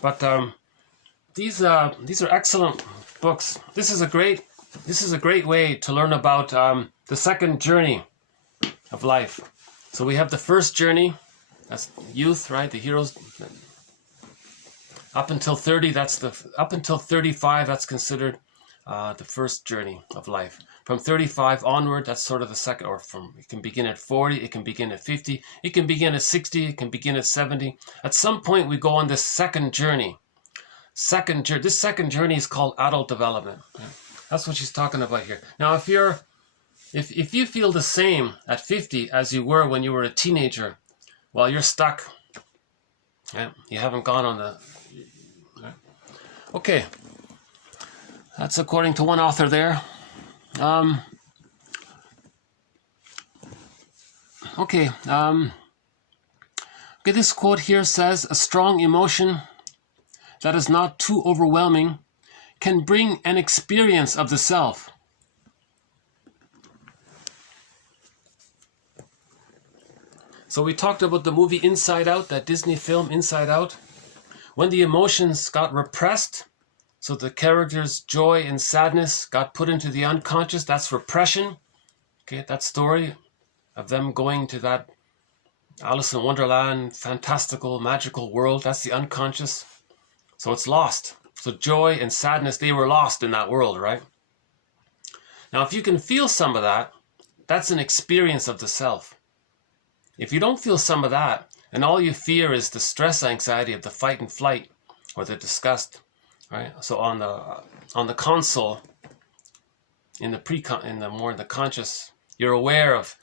But these are excellent books. This is a great way to learn about the second journey of life. So we have the first journey, that's youth, right? The heroes. Up until 30, up until 35, that's considered the first journey of life. From 35 onward, that's sort of the second, or it can begin at 40, it can begin at 50, it can begin at 60, it can begin at 70. At some point, we go on this second journey. This second journey is called adult development. That's what she's talking about here. Now, if you feel the same at 50 as you were when you were a teenager, well, you're stuck. Yeah, you haven't gone on the... Okay, that's according to one author there. Okay, this quote here says, "A strong emotion that is not too overwhelming can bring an experience of the self." So we talked about the movie Inside Out, that Disney film Inside Out. When the emotions got repressed, so the characters' joy and sadness got put into the unconscious, that's repression. Okay, that story of them going to that Alice in Wonderland, fantastical, magical world, that's the unconscious. So it's lost. So joy and sadness, they were lost in that world, right? Now, if you can feel some of that, that's an experience of the self. If you don't feel some of that, and all you fear is the stress anxiety of the fight and flight, or the disgust, right? So on the console, in the conscious, you're aware of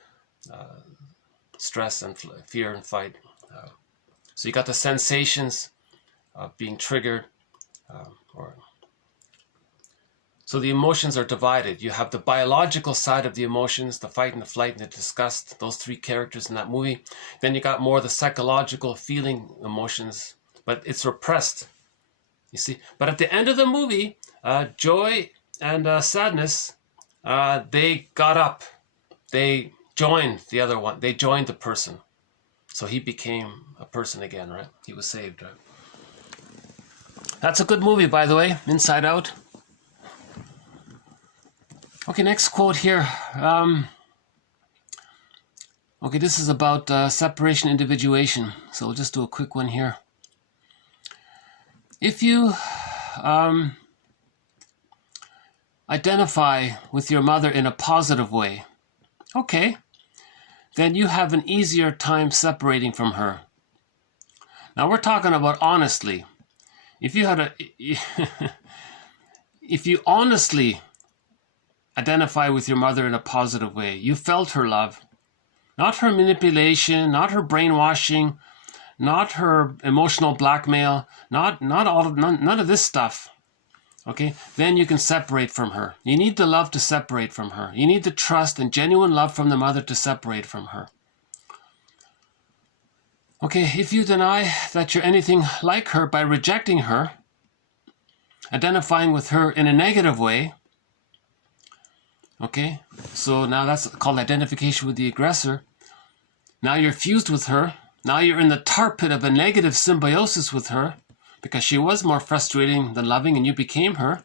stress and fear and fight. So you got the sensations of being triggered, so the emotions are divided. You have the biological side of the emotions, the fight and the flight and the disgust, those three characters in that movie. Then you got more the psychological feeling emotions, but it's repressed, you see. But at the end of the movie, joy and sadness, they got up. They joined the other one. They joined the person. So he became a person again, right? He was saved, right? That's a good movie, by the way, Inside Out. Okay, next quote here. Okay, this is about separation individuation. So we'll just do a quick one here. If you identify with your mother in a positive way, okay, then you have an easier time separating from her. Now we're talking about honestly. If you honestly identify with your mother in a positive way, you felt her love, not her manipulation, not her brainwashing, not her emotional blackmail, none of this stuff. Okay, then you can separate from her. You need the love to separate from her. You need the trust and genuine love from the mother to separate from her. Okay, if you deny that you're anything like her by rejecting her, identifying with her in a negative way, okay, so now that's called identification with the aggressor. Now you're fused with her. Now you're in the tar pit of a negative symbiosis with her because she was more frustrating than loving and you became her.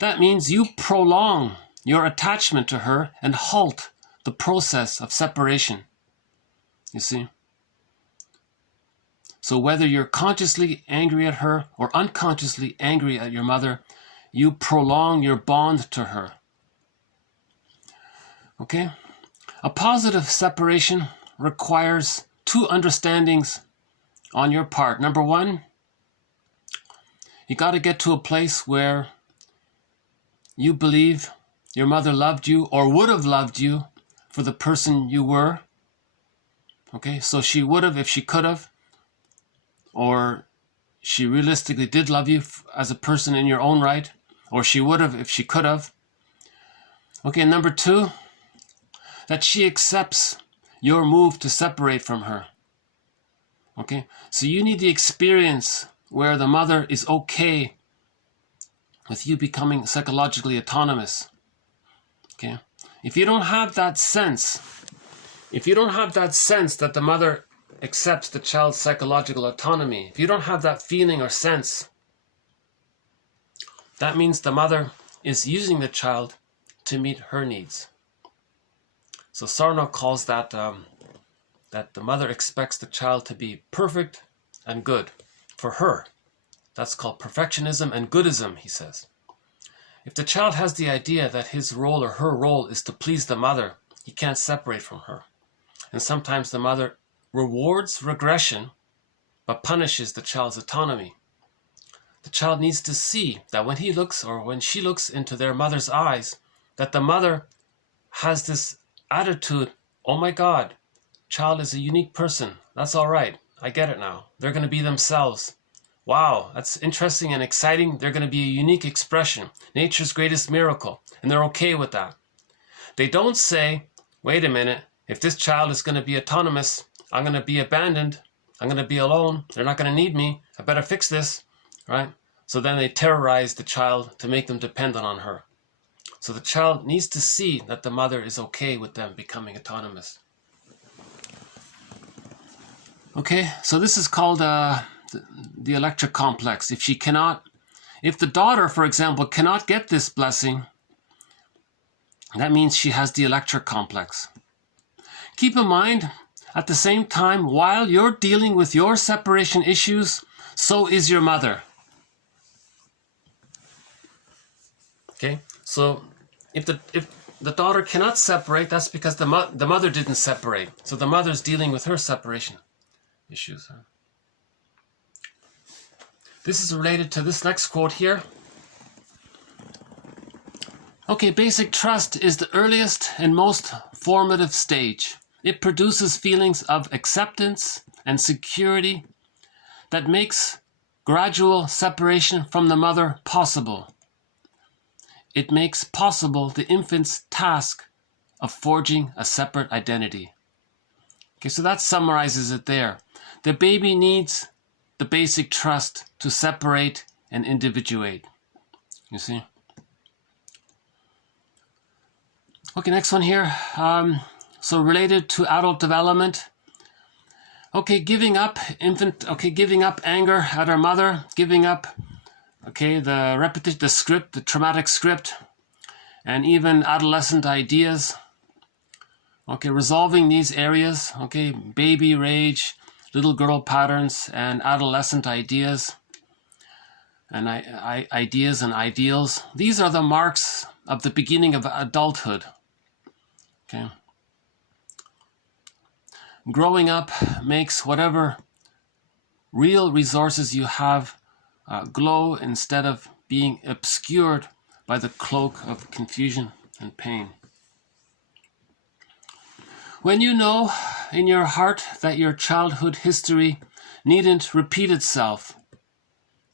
That means you prolong your attachment to her and halt the process of separation. You see? So whether you're consciously angry at her or unconsciously angry at your mother, you prolong your bond to her. Okay? A positive separation requires two understandings on your part. Number one, you got to get to a place where you believe your mother loved you or would have loved you for the person you were. Okay, so she would have if she could have, or she realistically did love you as a person in your own right, or she would have if she could have. Okay, number two, that she accepts your move to separate from her. Okay, so you need the experience where the mother is okay with you becoming psychologically autonomous. Okay, if you don't have that sense, that the mother accepts the child's psychological autonomy, if you don't have that feeling or sense, that means the mother is using the child to meet her needs. So Sarno calls that that the mother expects the child to be perfect and good for her. That's called perfectionism and goodism, he says. If the child has the idea that his role or her role is to please the mother, he can't separate from her. And sometimes the mother rewards regression but punishes the child's autonomy. The child needs to see that when he looks or when she looks into their mother's eyes, that the mother has this attitude, oh my God, child is a unique person. That's all right. I get it now. They're going to be themselves. Wow, that's interesting and exciting. They're going to be a unique expression, nature's greatest miracle, and they're okay with that. They don't say, wait a minute, if this child is going to be autonomous, I'm going to be abandoned, I'm going to be alone, they're not going to need me, I better fix this, right? So then they terrorize the child to make them dependent on her. So the child needs to see that the mother is okay with them becoming autonomous. Okay, so this is called the electric complex. If the daughter, for example, cannot get this blessing, that means she has the electric complex. Keep in mind, at the same time, while you're dealing with your separation issues, so is your mother. Okay, so if the daughter cannot separate, that's because the mother didn't separate. So the mother's dealing with her separation issues. This is related to this next quote here. Okay, basic trust is the earliest and most formative stage. It produces feelings of acceptance and security that makes gradual separation from the mother possible. It makes possible the infant's task of forging a separate identity. Okay, so that summarizes it there. The baby needs the basic trust to separate and individuate. You see? Okay, next one here. So related to adult development. Okay, giving up anger at our mother, giving up, okay, the repetition, the script, the traumatic script, and even adolescent ideas. Okay, resolving these areas, okay, baby rage, little girl patterns, and adolescent ideas, and ideas and ideals. These are the marks of the beginning of adulthood. Okay. Growing up makes whatever real resources you have glow instead of being obscured by the cloak of confusion and pain. When you know in your heart that your childhood history needn't repeat itself.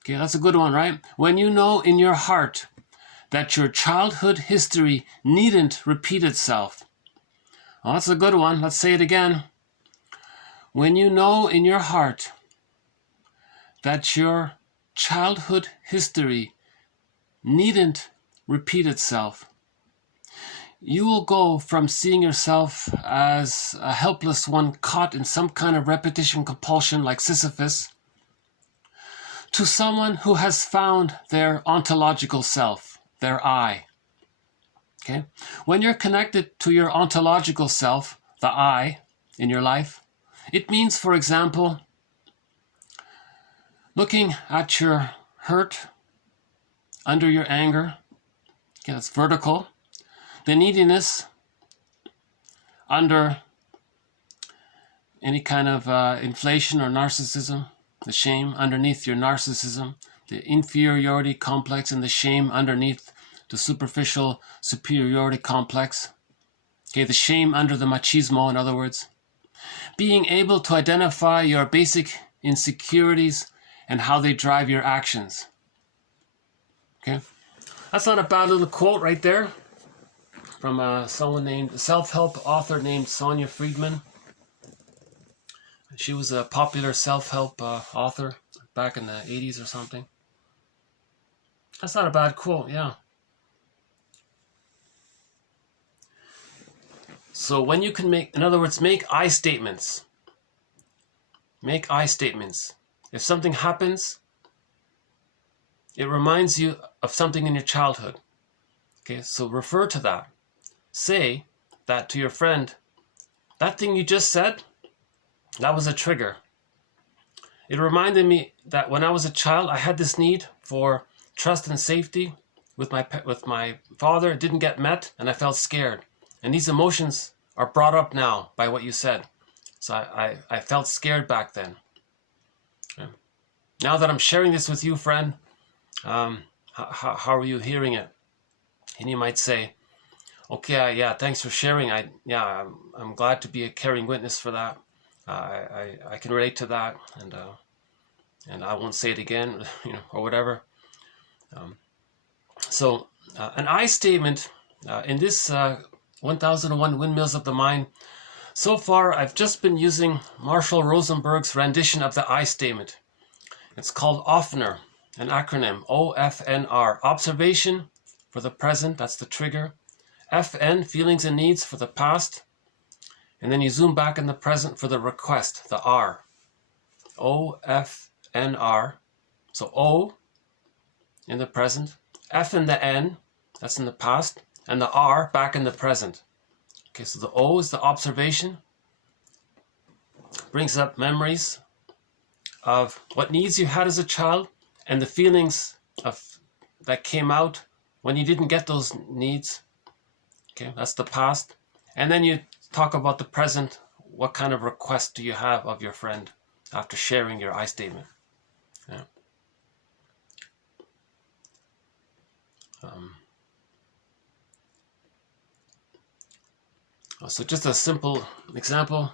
Okay, that's a good one, right? When you know in your heart that your childhood history needn't repeat itself. Oh, that's a good one. Let's say it again. When you know in your heart that your childhood history needn't repeat itself, you will go from seeing yourself as a helpless one caught in some kind of repetition compulsion like Sisyphus to someone who has found their ontological self, their I. Okay? When you're connected to your ontological self, the I in your life, it means, for example, looking at your hurt under your anger, okay, that's vertical, the neediness under any kind of inflation or narcissism, the shame underneath your narcissism, the inferiority complex and the shame underneath the superficial superiority complex. Okay, the shame under the machismo, in other words. Being able to identify your basic insecurities and how they drive your actions. Okay, that's not a bad little quote right there from someone named, a self-help author named Sonia Friedman. She was a popular self-help author back in the 80s or something. That's not a bad quote, yeah. So when you can make, in other words, make I statements. Make I statements. If something happens, it reminds you of something in your childhood. Okay, so refer to that. Say that to your friend. That thing you just said, that was a trigger. It reminded me that when I was a child, I had this need for trust and safety with my father. It didn't get met, and I felt scared. And these emotions are brought up now by what you said. So I felt scared back then. Okay. Now that I'm sharing this with you, friend, how are you hearing it? And you might say, okay, yeah, thanks for sharing. I'm glad to be a caring witness for that. I can relate to that, and I won't say it again, or whatever. So an I statement in this 1001 Windmills of the Mind. So far, I've just been using Marshall Rosenberg's rendition of the I statement. It's called OFNR, an acronym, OFNR. Observation for the present, that's the trigger. FN, feelings and needs for the past. And then you zoom back in the present for the request, the R. OFNR. So O in the present, F in the N, that's in the past, and the R back in the present. Okay, so the O is the observation. Brings up memories of what needs you had as a child and the feelings that came out when you didn't get those needs. Okay, that's the past. And then you talk about the present. What kind of request do you have of your friend after sharing your I statement? Yeah. So just a simple example.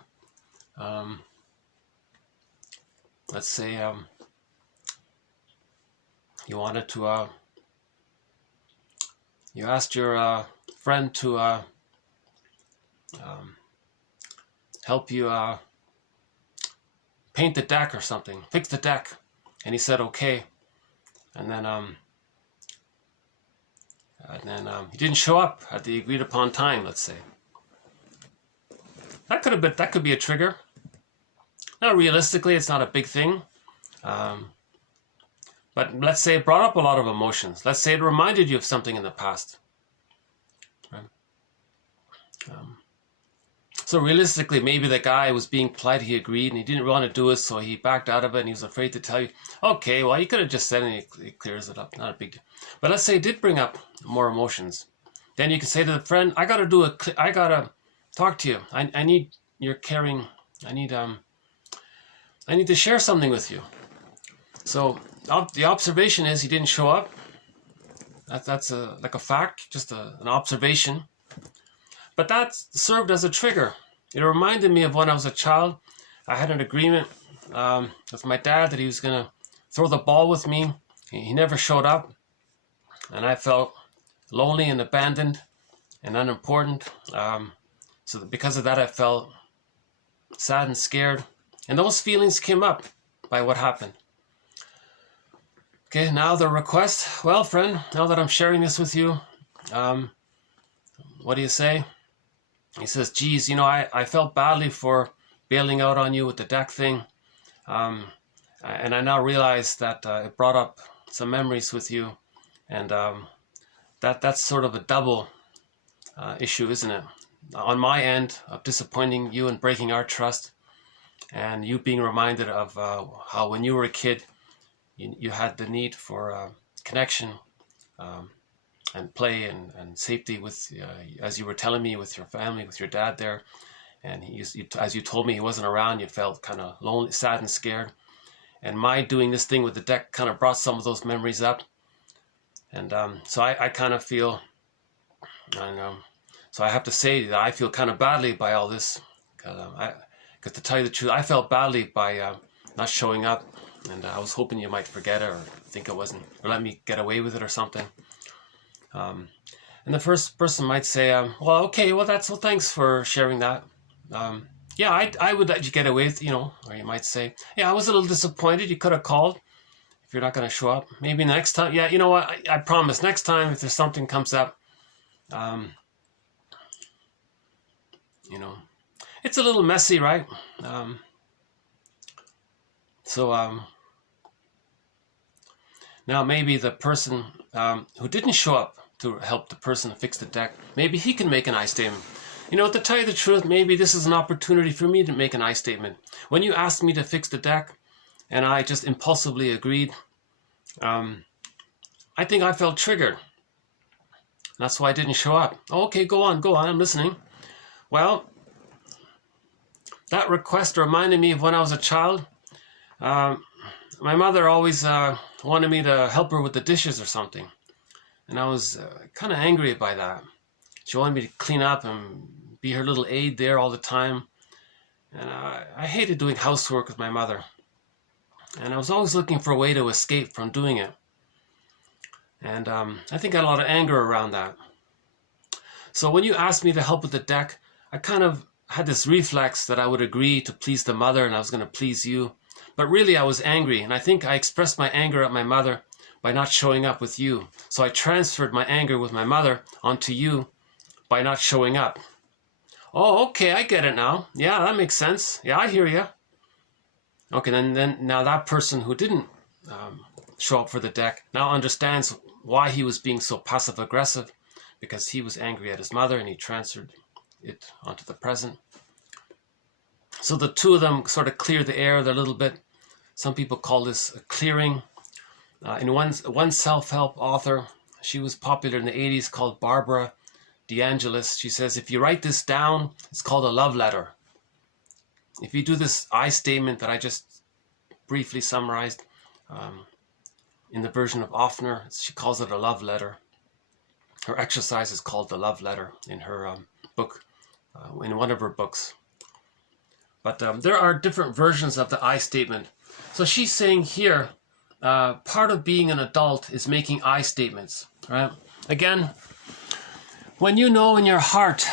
Let's say you wanted to, you asked your friend to help you paint the deck or something, fix the deck, and he said okay, and then he didn't show up at the agreed upon time. Let's say that could be a trigger. Now, realistically, it's not a big thing, but let's say it brought up a lot of emotions. Let's say it reminded you of something in the past. Right? So realistically, maybe the guy was being polite, he agreed, and he didn't want to do it, so he backed out of it, and he was afraid to tell you. Okay, well, he could have just said it, and he clears it up. Not a big deal. But let's say it did bring up more emotions. Then you can say to the friend, I gotta talk to you. I need your caring. I need to share something with you. So the observation is he didn't show up. That's like a fact, just an observation. But that served as a trigger. It reminded me of when I was a child. I had an agreement with my dad that he was going to throw the ball with me. He never showed up. And I felt lonely and abandoned and unimportant. So because of that, I felt sad and scared. And those feelings came up by what happened. Okay, now the request. Well, friend, now that I'm sharing this with you, what do you say? He says, geez, I felt badly for bailing out on you with the deck thing. And I now realize that it brought up some memories with you. And that's sort of a double issue, isn't it? On my end of disappointing you and breaking our trust, and you being reminded of how when you were a kid, you had the need for connection and play and safety with, as you were telling me, with your family, with your dad there. And as you told me he wasn't around, you felt kind of lonely, sad and scared. And my doing this thing with the deck kind of brought some of those memories up. And so I kind of feel, so I have to say that I feel kind of badly by all this. Because to tell you the truth, I felt badly by not showing up. And I was hoping you might forget it or think it wasn't, or let me get away with it or something. And the first person might say, well, okay, well, thanks for sharing that. Yeah, I would let you get away with, or you might say, yeah, I was a little disappointed. You could have called if you're not going to show up. Maybe next time. Yeah, you know what? I promise next time if there's something comes up, it's a little messy, right? Now maybe the person who didn't show up to help the person fix the deck, maybe he can make an I statement. To tell you the truth, maybe this is an opportunity for me to make an I statement. When you asked me to fix the deck and I just impulsively agreed, I think I felt triggered. That's why I didn't show up. Okay, go on, I'm listening. Well, that request reminded me of when I was a child. My mother always wanted me to help her with the dishes or something. And I was kind of angry by that. She wanted me to clean up and be her little aide there all the time. And I hated doing housework with my mother. And I was always looking for a way to escape from doing it. And I think I had a lot of anger around that. So when you asked me to help with the deck, I kind of had this reflex that I would agree to please the mother and I was going to please you. But really I was angry, and I think I expressed my anger at my mother by not showing up with you. So I transferred my anger with my mother onto you by not showing up. Oh, okay, I get it now. Yeah, that makes sense. Yeah, I hear you. Okay, then now that person who didn't show up for the deck now understands why he was being so passive-aggressive, because he was angry at his mother and he transferred it onto the present. So the two of them sort of clear the air a little bit. Some people call this a clearing. In one self-help author, she was popular in the 80s, called Barbara DeAngelis. She says, if you write this down, it's called a love letter. If you do this I statement that I just briefly summarized in the version of Offner, she calls it a love letter. Her exercise is called the love letter in her book, in one of her books. But there are different versions of the I statement. So she's saying here, part of being an adult is making I statements, right? Again, when you know in your heart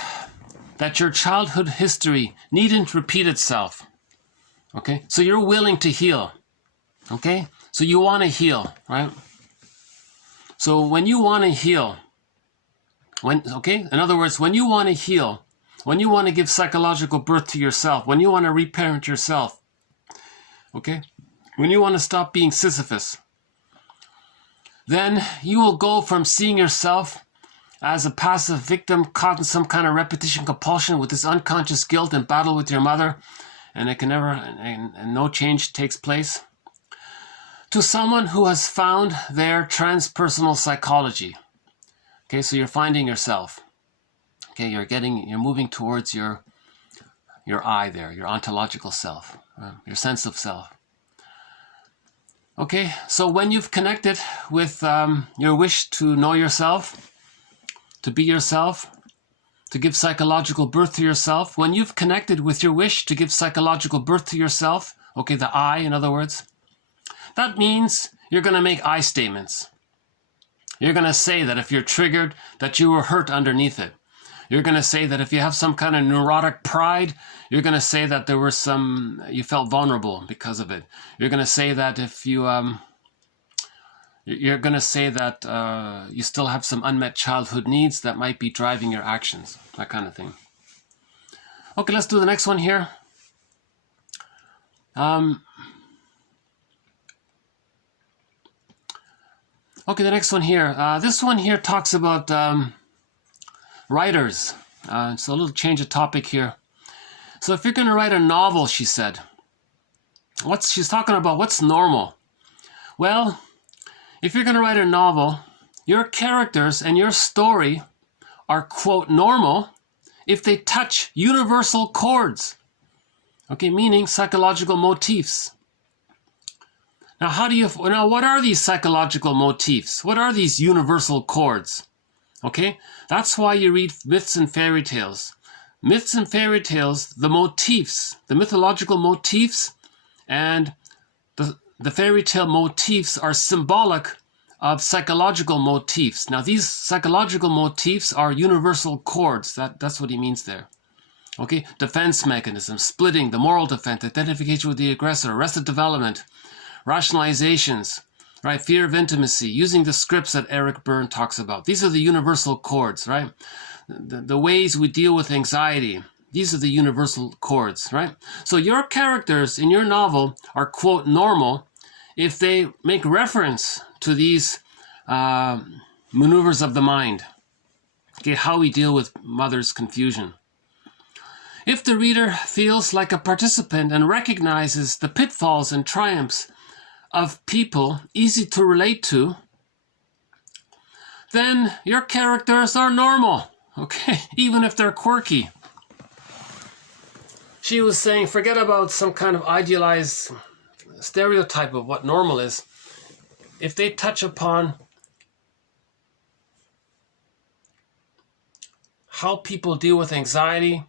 that your childhood history needn't repeat itself, okay? So you're willing to heal, okay? So you want to heal, right? So when you want to heal, in other words, when you want to heal, when you want to give psychological birth to yourself, when you want to reparent yourself, okay? When you want to stop being Sisyphus, then you will go from seeing yourself as a passive victim caught in some kind of repetition compulsion with this unconscious guilt and battle with your mother, and it can never, and no change takes place, to someone who has found their transpersonal psychology. Okay, so you're finding yourself. Okay, you're moving towards your I there, your ontological self, your sense of self. Okay, so when you've connected with your wish to know yourself, to be yourself, to give psychological birth to yourself, when you've connected with your wish to give psychological birth to yourself, okay, the I, in other words, that means you're going to make I statements. You're going to say that if you're triggered, that you were hurt underneath it. You're going to say that if you have some kind of neurotic pride, you're going to say that there was you felt vulnerable because of it. You're going to say that if you, you're going to say that you still have some unmet childhood needs that might be driving your actions, that kind of thing. Okay, let's do the next one here. Okay, the next one here. This one here talks about writers. So a little change of topic here. So if you're going to write a novel, she said, she's talking about what's normal. Well, if you're going to write a novel, your characters and your story are, quote, normal if they touch universal chords. Okay, meaning psychological motifs. Now, what are these psychological motifs? What are these universal chords? Okay, that's why you read myths and fairy tales. Myths and fairy tales, the motifs, the mythological motifs and the fairy tale motifs are symbolic of psychological motifs. Now, these psychological motifs are universal chords. That's what he means there. Okay, defense mechanism, splitting, the moral defense, identification with the aggressor, arrested development, rationalizations, right? Fear of intimacy, using the scripts that Eric Berne talks about. These are the universal chords, right? The ways we deal with anxiety. These are the universal chords, right? So your characters in your novel are, quote, normal if they make reference to these maneuvers of the mind. Okay, how we deal with mother's confusion. If the reader feels like a participant and recognizes the pitfalls and triumphs of people easy to relate to, then your characters are normal, okay, even if they're quirky. She was saying, forget about some kind of idealized stereotype of what normal is. If they touch upon how people deal with anxiety,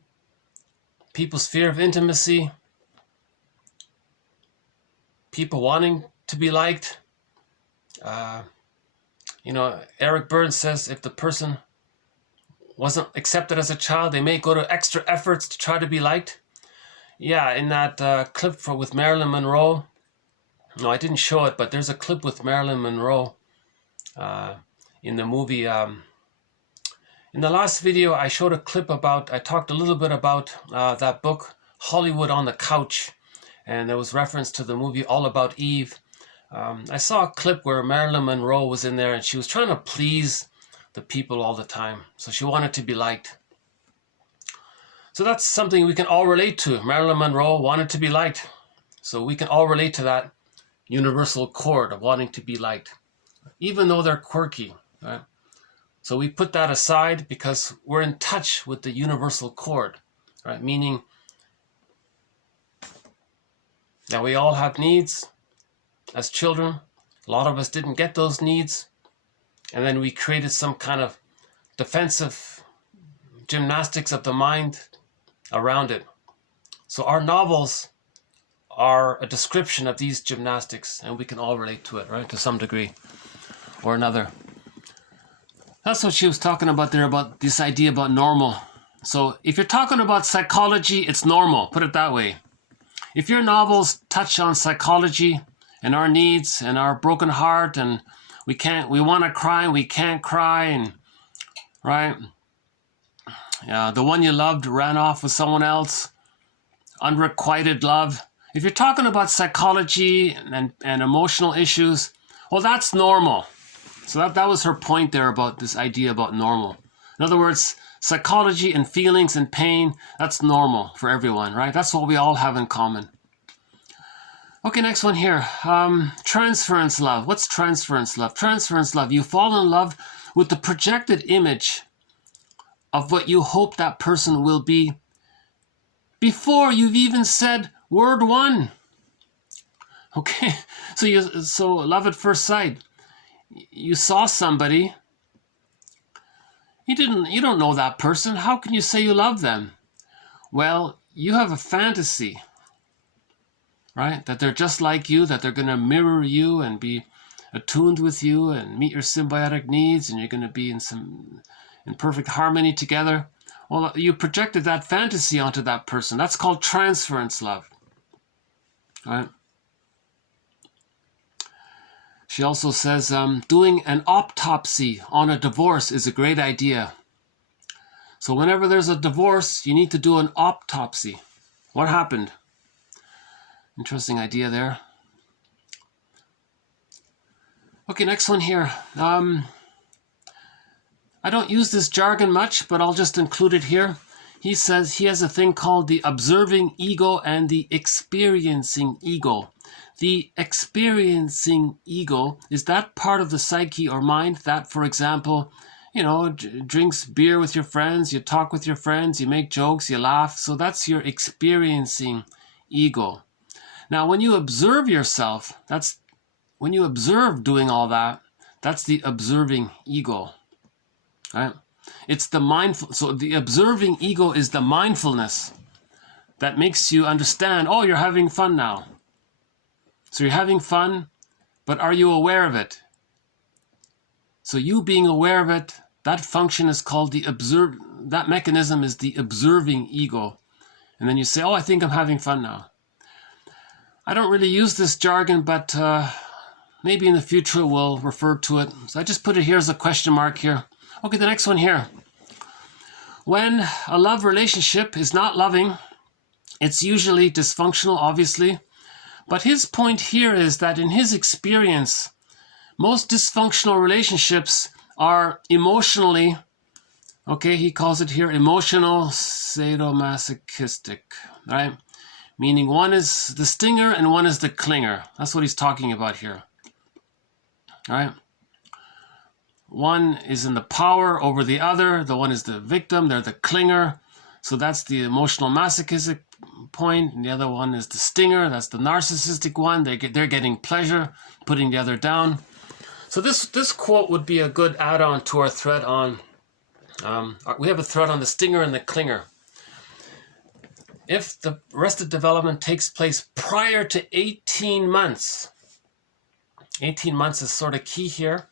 people's fear of intimacy, people wanting to be liked. Eric Burns says if the person wasn't accepted as a child, they may go to extra efforts to try to be liked. Yeah, in that clip with Marilyn Monroe, no, I didn't show it, but there's a clip with Marilyn Monroe in the movie. In the last video, I showed a clip I talked a little bit about that book, Hollywood on the Couch, and there was reference to the movie All About Eve. I saw a clip where Marilyn Monroe was in there and she was trying to please the people all the time. So she wanted to be liked. So that's something we can all relate to. Marilyn Monroe wanted to be liked. So we can all relate to that universal chord of wanting to be liked, even though they're quirky. Right? So we put that aside because we're in touch with the universal chord, right? Meaning that we all have needs. As children, a lot of us didn't get those needs, and then we created some kind of defensive gymnastics of the mind around it. So our novels are a description of these gymnastics, and we can all relate to it, right, to some degree or another. That's what she was talking about there, about this idea about normal. So if you're talking about psychology, it's normal, put it that way. If your novels touch on psychology and our needs and our broken heart, and we want to cry and we can't cry, and right, the one you loved ran off with someone else, unrequited love. If you're talking about psychology and emotional issues, well, that's normal. So that was her point there about this idea about normal. In other words, psychology and feelings and pain, that's normal for everyone, right? That's what we all have in common. Okay, next one here. Transference love. What's transference love? Transference love. You fall in love with the projected image of what you hope that person will be before you've even said word one. Okay, so love at first sight. You saw somebody. You don't know that person. How can you say you love them? Well, you have a fantasy, right? That they're just like you, that they're going to mirror you and be attuned with you and meet your symbiotic needs, and you're going to be in perfect harmony together. Well, you projected that fantasy onto that person. That's called transference love, right? She also says, doing an autopsy on a divorce is a great idea. So whenever there's a divorce, you need to do an autopsy. What happened? Interesting idea there. Okay, next one here. I don't use this jargon much, but I'll just include it here. He says he has a thing called the observing ego and the experiencing ego. The experiencing ego is that part of the psyche or mind that, for example, drinks beer with your friends, you talk with your friends, you make jokes, you laugh. So that's your experiencing ego. Now, when you observe yourself, when you observe doing all that, that's the observing ego, right? It's the mindful. So the observing ego is the mindfulness that makes you understand, oh, you're having fun now. So you're having fun, but are you aware of it? So you being aware of it, that function is called that mechanism is the observing ego. And then you say, oh, I think I'm having fun now. I don't really use this jargon, but maybe in the future we'll refer to it. So I just put it here as a question mark here. Okay, the next one here. When a love relationship is not loving, it's usually dysfunctional, obviously. But his point here is that in his experience, most dysfunctional relationships are emotionally, okay, he calls it here emotional sadomasochistic, right? Meaning one is the stinger and one is the clinger. That's what he's talking about here, all right? One is in the power over the other. The one is the victim. They're the clinger. So that's the emotional masochistic point. And the other one is the stinger. That's the narcissistic one. They're getting pleasure, putting the other down. So this quote would be a good add-on to our thread on, we have a thread on the stinger and the clinger. if the arrested development takes place prior to 18 months, 18 months is sort of key here,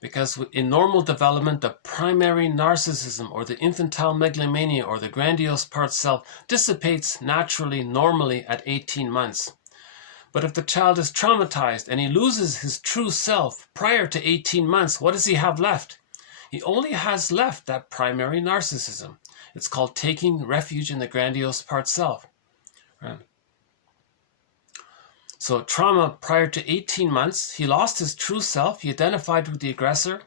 because in normal development, the primary narcissism or the infantile megalomania or the grandiose part self dissipates naturally, normally at 18 months. But if the child is traumatized and he loses his true self prior to 18 months, what does he have left? He only has left that primary narcissism. It's called taking refuge in the grandiose part self. Right? So trauma prior to 18 months, he lost his true self. He identified with the aggressor.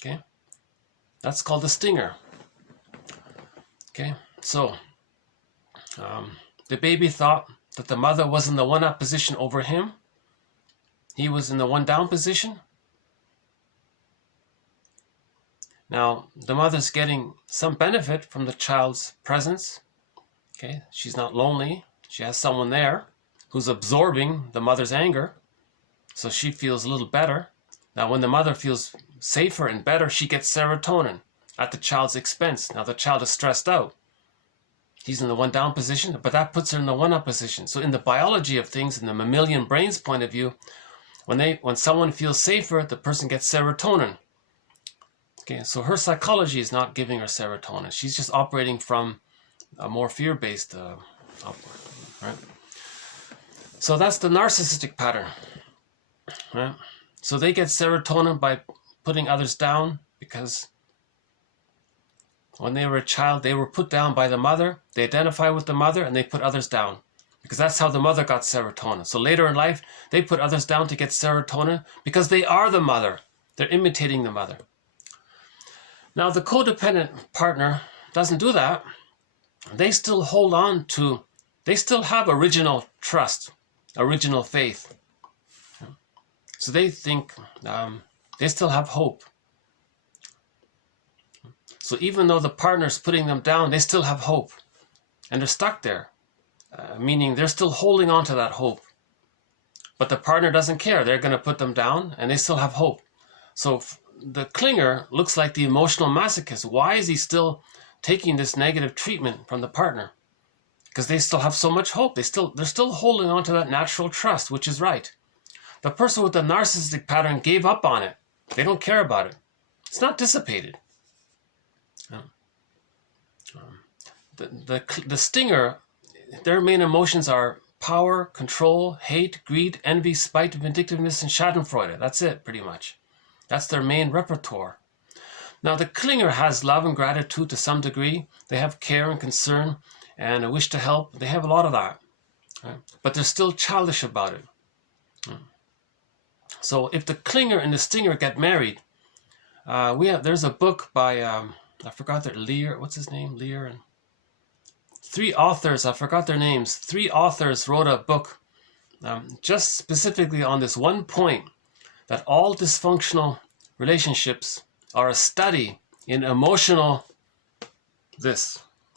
Okay, that's called the stinger. Okay, so the baby thought that the mother was in the one-up position over him. He was in the one-down position. Now, the mother's getting some benefit from the child's presence. Okay, she's not lonely. She has someone there who's absorbing the mother's anger, so she feels a little better. Now, when the mother feels safer and better, she gets serotonin at the child's expense. Now, the child is stressed out. He's in the one-down position, but that puts her in the one-up position. So in the biology of things, in the mammalian brain's point of view, when someone feels safer, the person gets serotonin. Okay, so her psychology is not giving her serotonin. She's just operating from a more fear-based right? So that's the narcissistic pattern. Right? So they get serotonin by putting others down, because when they were a child, they were put down by the mother. They identify with the mother and they put others down, because that's how the mother got serotonin. So later in life, they put others down to get serotonin because they are the mother. They're imitating the mother. Now, the codependent partner doesn't do that. They still hold on to, they still have original trust, original faith. So they think they still have hope. So even though the partner's putting them down, they still have hope. And they're stuck there, meaning they're still holding on to that hope. But the partner doesn't care. They're going to put them down and they still have hope. So the clinger looks like the emotional masochist. Why is he still taking this negative treatment from the partner? Because they still have so much hope. They're still holding on to that natural trust, which is right. The person with the narcissistic pattern gave up on it. They don't care about it. It's not dissipated. The stinger, their main emotions are power, control, hate, greed, envy, spite, vindictiveness, and schadenfreude. That's it, pretty much. That's their main repertoire. Now, the clinger has love and gratitude to some degree. They have care and concern and a wish to help. They have a lot of that. Right? But they're still childish about it. So if the clinger and the stinger get married, there's a book by, I forgot their, Lear, what's his name? Lear and 3 authors, I forgot their names. 3 authors wrote a book just specifically on this one point, that all dysfunctional relationships are a study in emotional,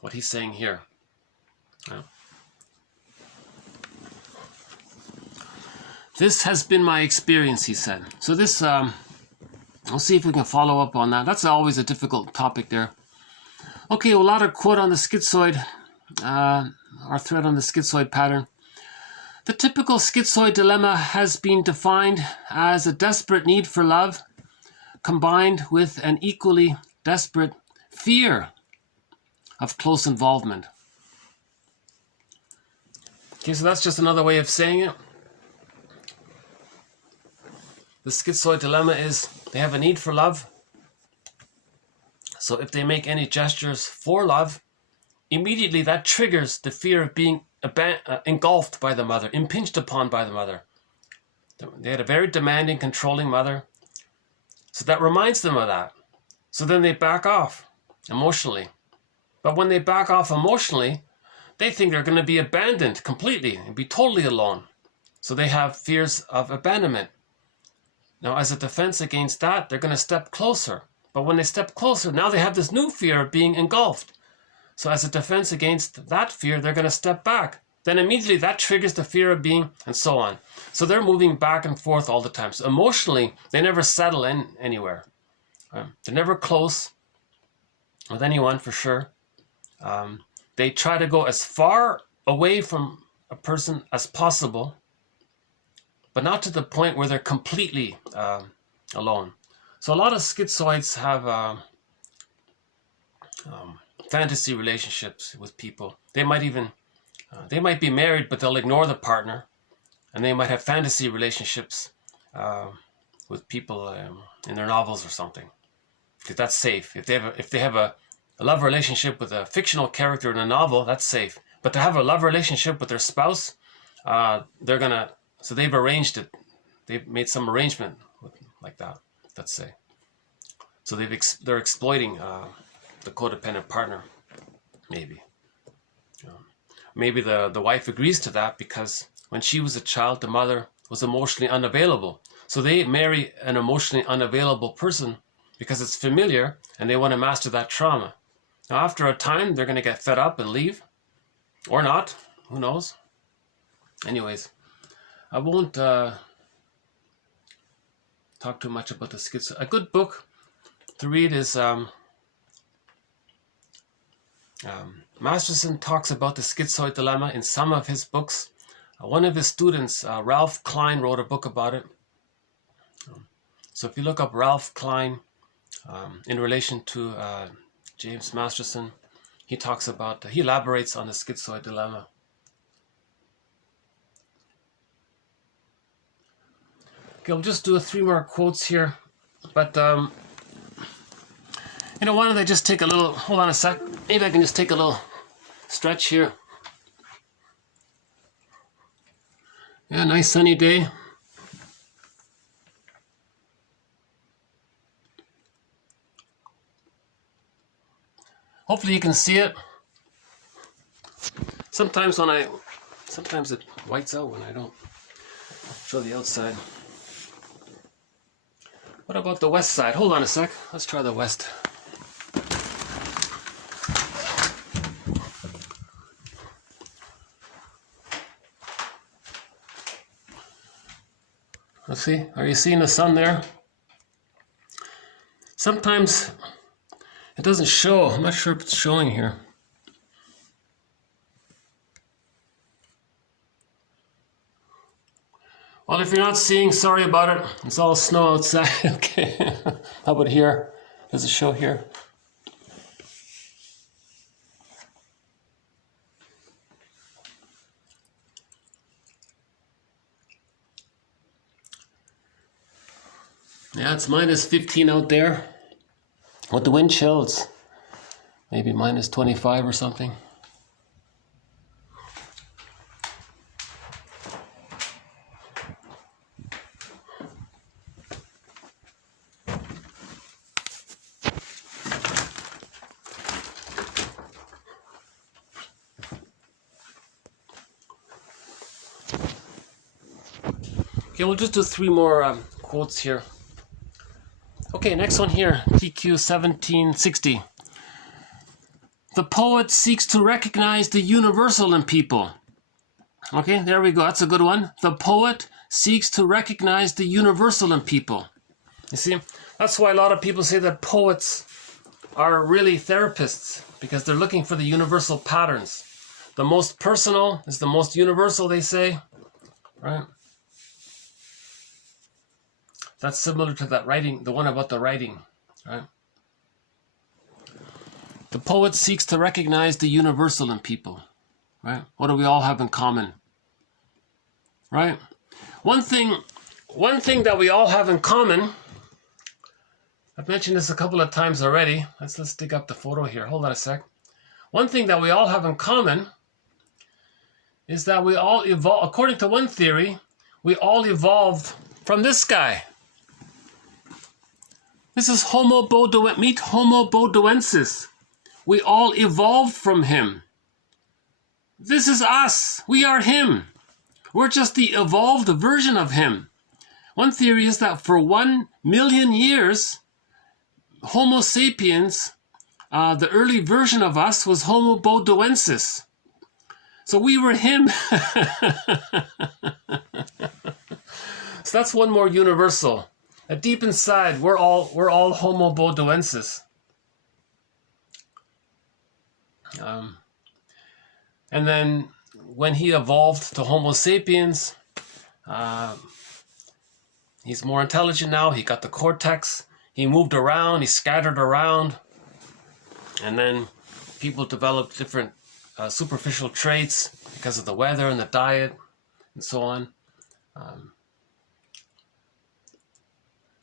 what he's saying here. This has been my experience, he said. So this, I'll see if we can follow up on that. That's always a difficult topic there. Okay, a lot of quote on the schizoid, our thread on the schizoid pattern. The typical schizoid dilemma has been defined as a desperate need for love combined with an equally desperate fear of close involvement. Okay, so that's just another way of saying it. The schizoid dilemma is they have a need for love. So if they make any gestures for love, immediately that triggers the fear of being engulfed by the mother, impinged upon by the mother. They had a very demanding, controlling mother. So that reminds them of that. So then they back off emotionally. But when they back off emotionally, they think they're going to be abandoned completely and be totally alone. So they have fears of abandonment. Now, as a defense against that, they're going to step closer. But when they step closer, now they have this new fear of being engulfed. So as a defense against that fear, they're going to step back. Then immediately that triggers the fear of being, and so on. So they're moving back and forth all the time. So emotionally, they never settle in anywhere. They're never close with anyone, for sure. they try to go as far away from a person as possible, but not to the point where they're completely alone. So a lot of schizoids have fantasy relationships with people. They might even, they might be married, but they'll ignore the partner, and they might have fantasy relationships with people in their novels or something, because that's safe. If they have a love relationship with a fictional character in a novel, that's safe. But to have a love relationship with their spouse, so they've arranged it. They've made some arrangement like that, let's say. So they're exploiting the codependent partner, maybe. Maybe the wife agrees to that because when she was a child, the mother was emotionally unavailable. So they marry an emotionally unavailable person because it's familiar and they want to master that trauma. Now, after a time, they're going to get fed up and leave. Or not. Who knows? Anyways, I won't talk too much about the schizoid. A good book to read is Masterson talks about the Schizoid Dilemma in some of his books. One of his students, Ralph Klein, wrote a book about it. So if you look up Ralph Klein in relation to James Masterson, he elaborates on the Schizoid Dilemma. Okay, we'll just do 3 more quotes here. But, why don't I just take a little, hold on a sec. Maybe I can just take a little stretch here. Yeah, nice sunny day. Hopefully you can see it. Sometimes it whites out when I don't show the outside. What about the west side? Hold on a sec. Let's try the west. Let's see. Are you seeing the sun there? Sometimes it doesn't show. I'm not sure if it's showing here. Well, if you're not seeing, sorry about it. It's all snow outside. Okay. How about here? Does it show here? Yeah, it's minus 15 out there. With the wind chill, it's maybe minus 25 or something. Okay, we'll just do 3 more quotes here. Okay, next one here, TQ 1760. The poet seeks to recognize the universal in people. Okay, there we go. That's a good one. The poet seeks to recognize the universal in people. You see, that's why a lot of people say that poets are really therapists, because they're looking for the universal patterns. The most personal is the most universal, they say, right? That's similar to that writing, the one about the writing, right? The poet seeks to recognize the universal in people, right? What do we all have in common, right? One thing that we all have in common, I've mentioned this a couple of times already. Let's dig up the photo here. Hold on a sec. One thing that we all have in common is that we all evolve, according to one theory, we all evolved from this guy. This is meet Homo bodoensis. We all evolved from him. This is us. We are him. We're just the evolved version of him. One theory is that for 1 million years, Homo sapiens, the early version of us, was Homo bodoensis. So we were him. So that's one more universal. Deep inside, we're all Homo bodoensis. And then when he evolved to Homo sapiens, he's more intelligent now. He got the cortex. He moved around. He scattered around. And then people developed different superficial traits because of the weather and the diet and so on.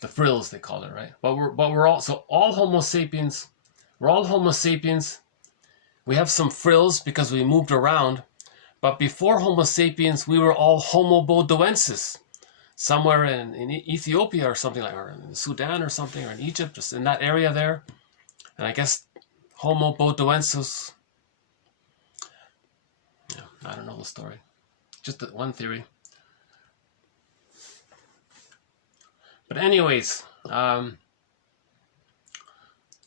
The frills, they call it, right? But we're all, so all Homo sapiens, we're all Homo sapiens. We have some frills because we moved around. But before Homo sapiens, we were all Homo bodoensis. Somewhere in Ethiopia or something like, or in Sudan or something, or in Egypt, just in that area there. And I guess Homo bodoensis, yeah, I don't know the story. Just one theory. But anyways,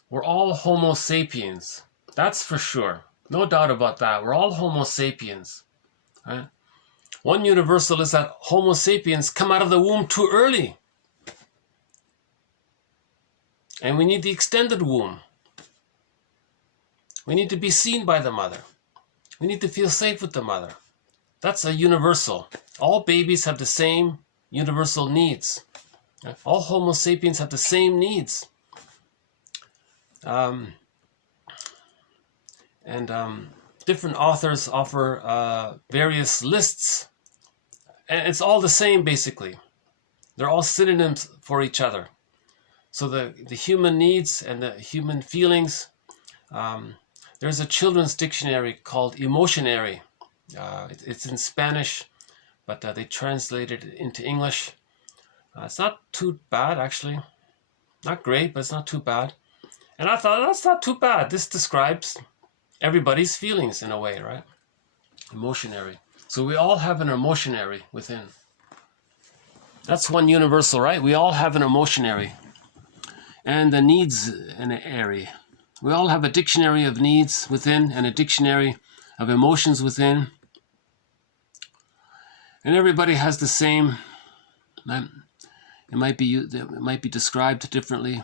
we're all Homo sapiens. That's for sure. No doubt about that. We're all Homo sapiens. Right? One universal is that Homo sapiens come out of the womb too early. And we need the extended womb. We need to be seen by the mother. We need to feel safe with the mother. That's a universal. All babies have the same universal needs. All Homo sapiens have the same needs. Different authors offer various lists. And it's all the same, basically. They're all synonyms for each other. So the human needs and the human feelings, there's a children's dictionary called Emotionary. It's in Spanish, but they translated it into English. It's not too bad, actually. Not great, but it's not too bad. And I thought, that's not too bad. This describes everybody's feelings in a way, right? Emotionary. So we all have an emotionary within. That's one universal, right? We all have an emotionary. And the needs in an area. We all have a dictionary of needs within and a dictionary of emotions within. And everybody has the same. It might be described differently.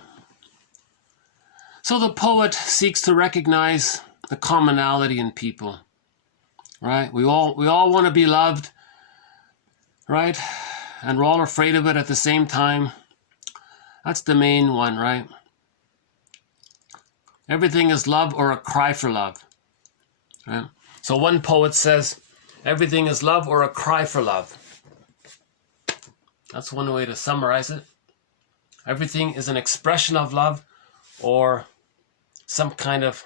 So the poet seeks to recognize the commonality in people, right? We all want to be loved, right? And we're all afraid of it at the same time. That's the main one, right? Everything is love or a cry for love. Right? So one poet says, everything is love or a cry for love. That's one way to summarize it. Everything is an expression of love or some kind of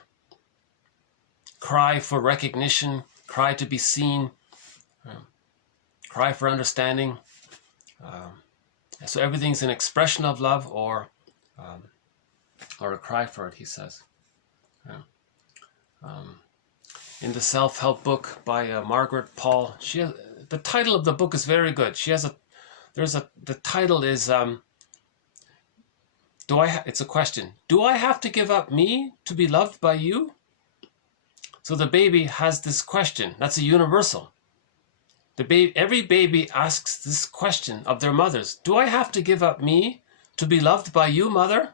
cry for recognition, cry to be seen, cry for understanding. So everything's an expression of love or a cry for it, he says. In the self-help book by Margaret Paul, the title of the book is very good. The title is it's a question. Do I have to give up me to be loved by you? So the baby has this question. That's a universal. Every baby asks this question of their mothers. Do I have to give up me to be loved by you, mother?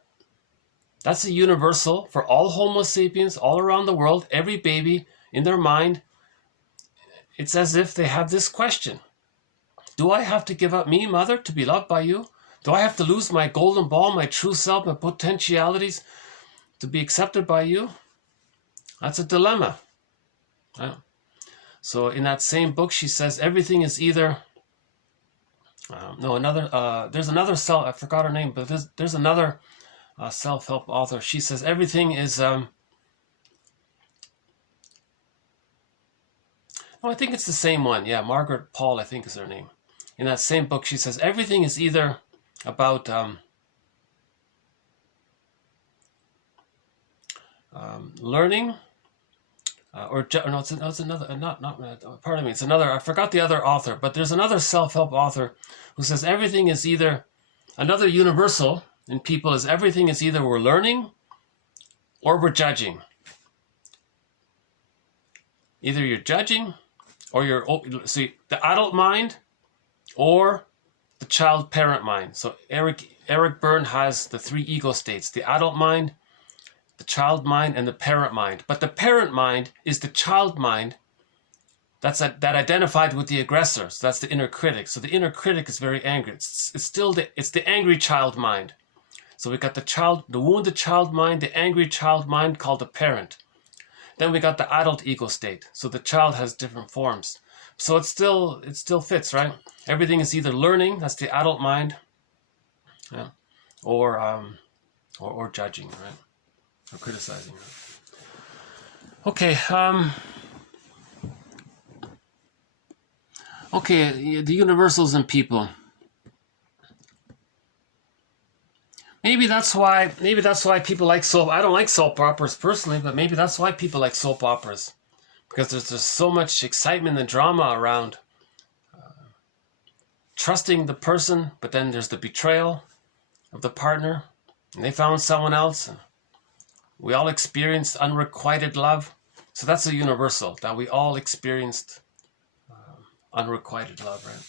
That's a universal for all Homo sapiens all around the world. Every baby in their mind, it's as if they have this question. Do I have to give up me, mother, to be loved by you? Do I have to lose my golden ball, my true self, my potentialities to be accepted by you? That's a dilemma. Yeah. So in that same book, she says everything is either... there's another I forgot her name, but there's another self-help author. She says everything is... I think it's the same one. Yeah, Margaret Paul, I think is her name. In that same book, she says everything is either about learning, it's another, pardon me, it's another, I forgot the other author, but there's another self-help author who says everything is either, another universal in people is everything is either we're learning or we're judging. Either you're judging or you're, see, the adult mind or the child-parent mind. So Eric Berne has the three ego states, the adult mind, the child mind, and the parent mind. But the parent mind is the child mind that identified with the aggressor. So that's the inner critic. So the inner critic is very angry. It's still the angry child mind. So we got the wounded child mind, the angry child mind called the parent. Then we got the adult ego state. So the child has different forms. So it still fits, right? Everything is either learning, that's the adult mind, yeah, or judging, right? Or criticizing. Right? Okay. Okay, the universals in people. Maybe that's why people like soap. I don't like soap operas personally, but maybe that's why people like soap operas, because there's so much excitement and drama around trusting the person, but then there's the betrayal of the partner, and they found someone else. And we all experienced unrequited love, so that's a universal that we all experienced unrequited love, right?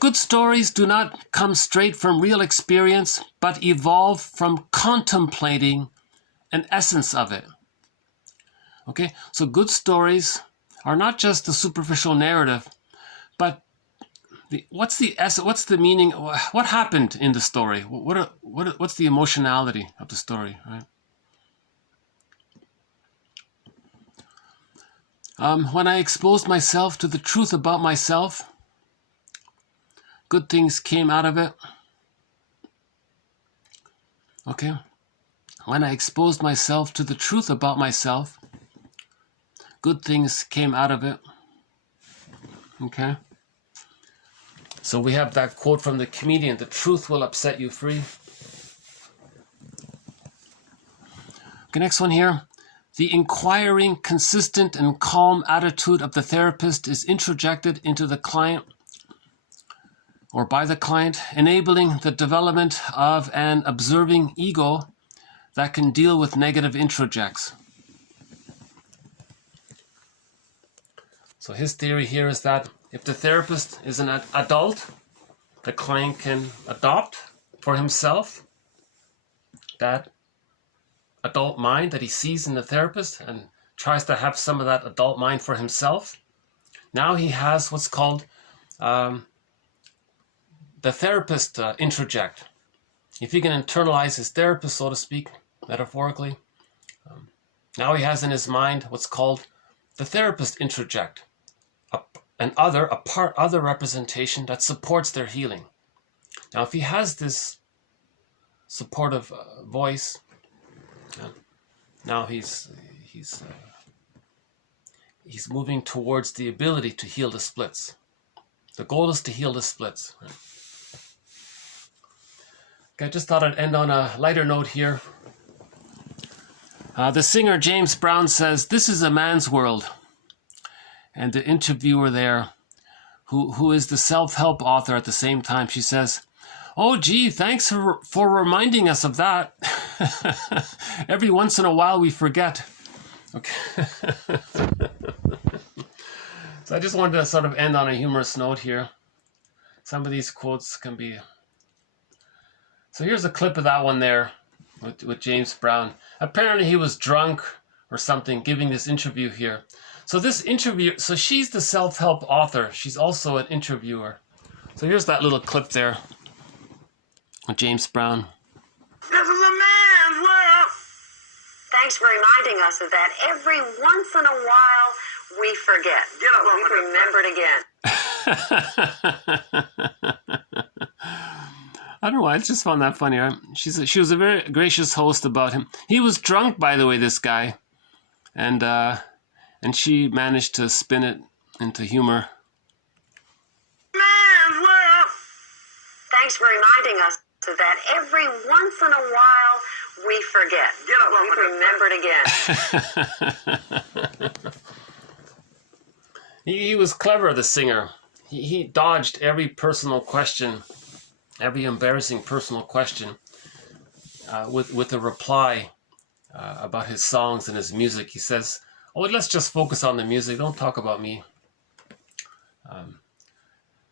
Good stories do not come straight from real experience, but evolve from contemplating an essence of it. Okay, so good stories are not just the superficial narrative, but what's the essence? What's the meaning? What happened in the story? What's the emotionality of the story? Right. When I exposed myself to the truth about myself, good things came out of it. Okay. When I exposed myself to the truth about myself, good things came out of it. Okay. So we have that quote from the comedian, "The truth will upset you free." Okay, next one here. The inquiring, consistent, and calm attitude of the therapist is introjected into the client or by the client, enabling the development of an observing ego that can deal with negative introjects. So his theory here is that if the therapist is an adult, the client can adopt for himself that adult mind that he sees in the therapist and tries to have some of that adult mind for himself. Now he has what's called the therapist introject. If he can internalize his therapist, so to speak, metaphorically, now he has in his mind what's called the therapist introject, a part other representation that supports their healing. Now, if he has this supportive voice, now he's moving towards the ability to heal the splits. The goal is to heal the splits. Right? Okay, I just thought I'd end on a lighter note here. The singer James Brown says, "This is a man's world." And the interviewer there, who is the self-help author at the same time, she says, "Oh, gee, thanks for reminding us of that. Every once in a while we forget." Okay. So I just wanted to sort of end on a humorous note here. Some of these quotes can be... So here's a clip of that one there with James Brown. Apparently he was drunk or something giving this interview here. So this interview, so she's the self-help author. She's also an interviewer. So here's that little clip there with James Brown. This is a man's world. Thanks for reminding us of that. Every once in a while, we forget. We remembered again. I don't know why. I just found that funny. Right? She was a very gracious host about him. He was drunk, by the way, this guy, and she managed to spin it into humor. Man's world. Thanks for reminding us of that. Every once in a while, we forget. We remembered again. He was clever, the singer. He dodged every personal question, every embarrassing personal question with a reply about his songs and his music. He says, "Oh, let's just focus on the music. Don't talk about me."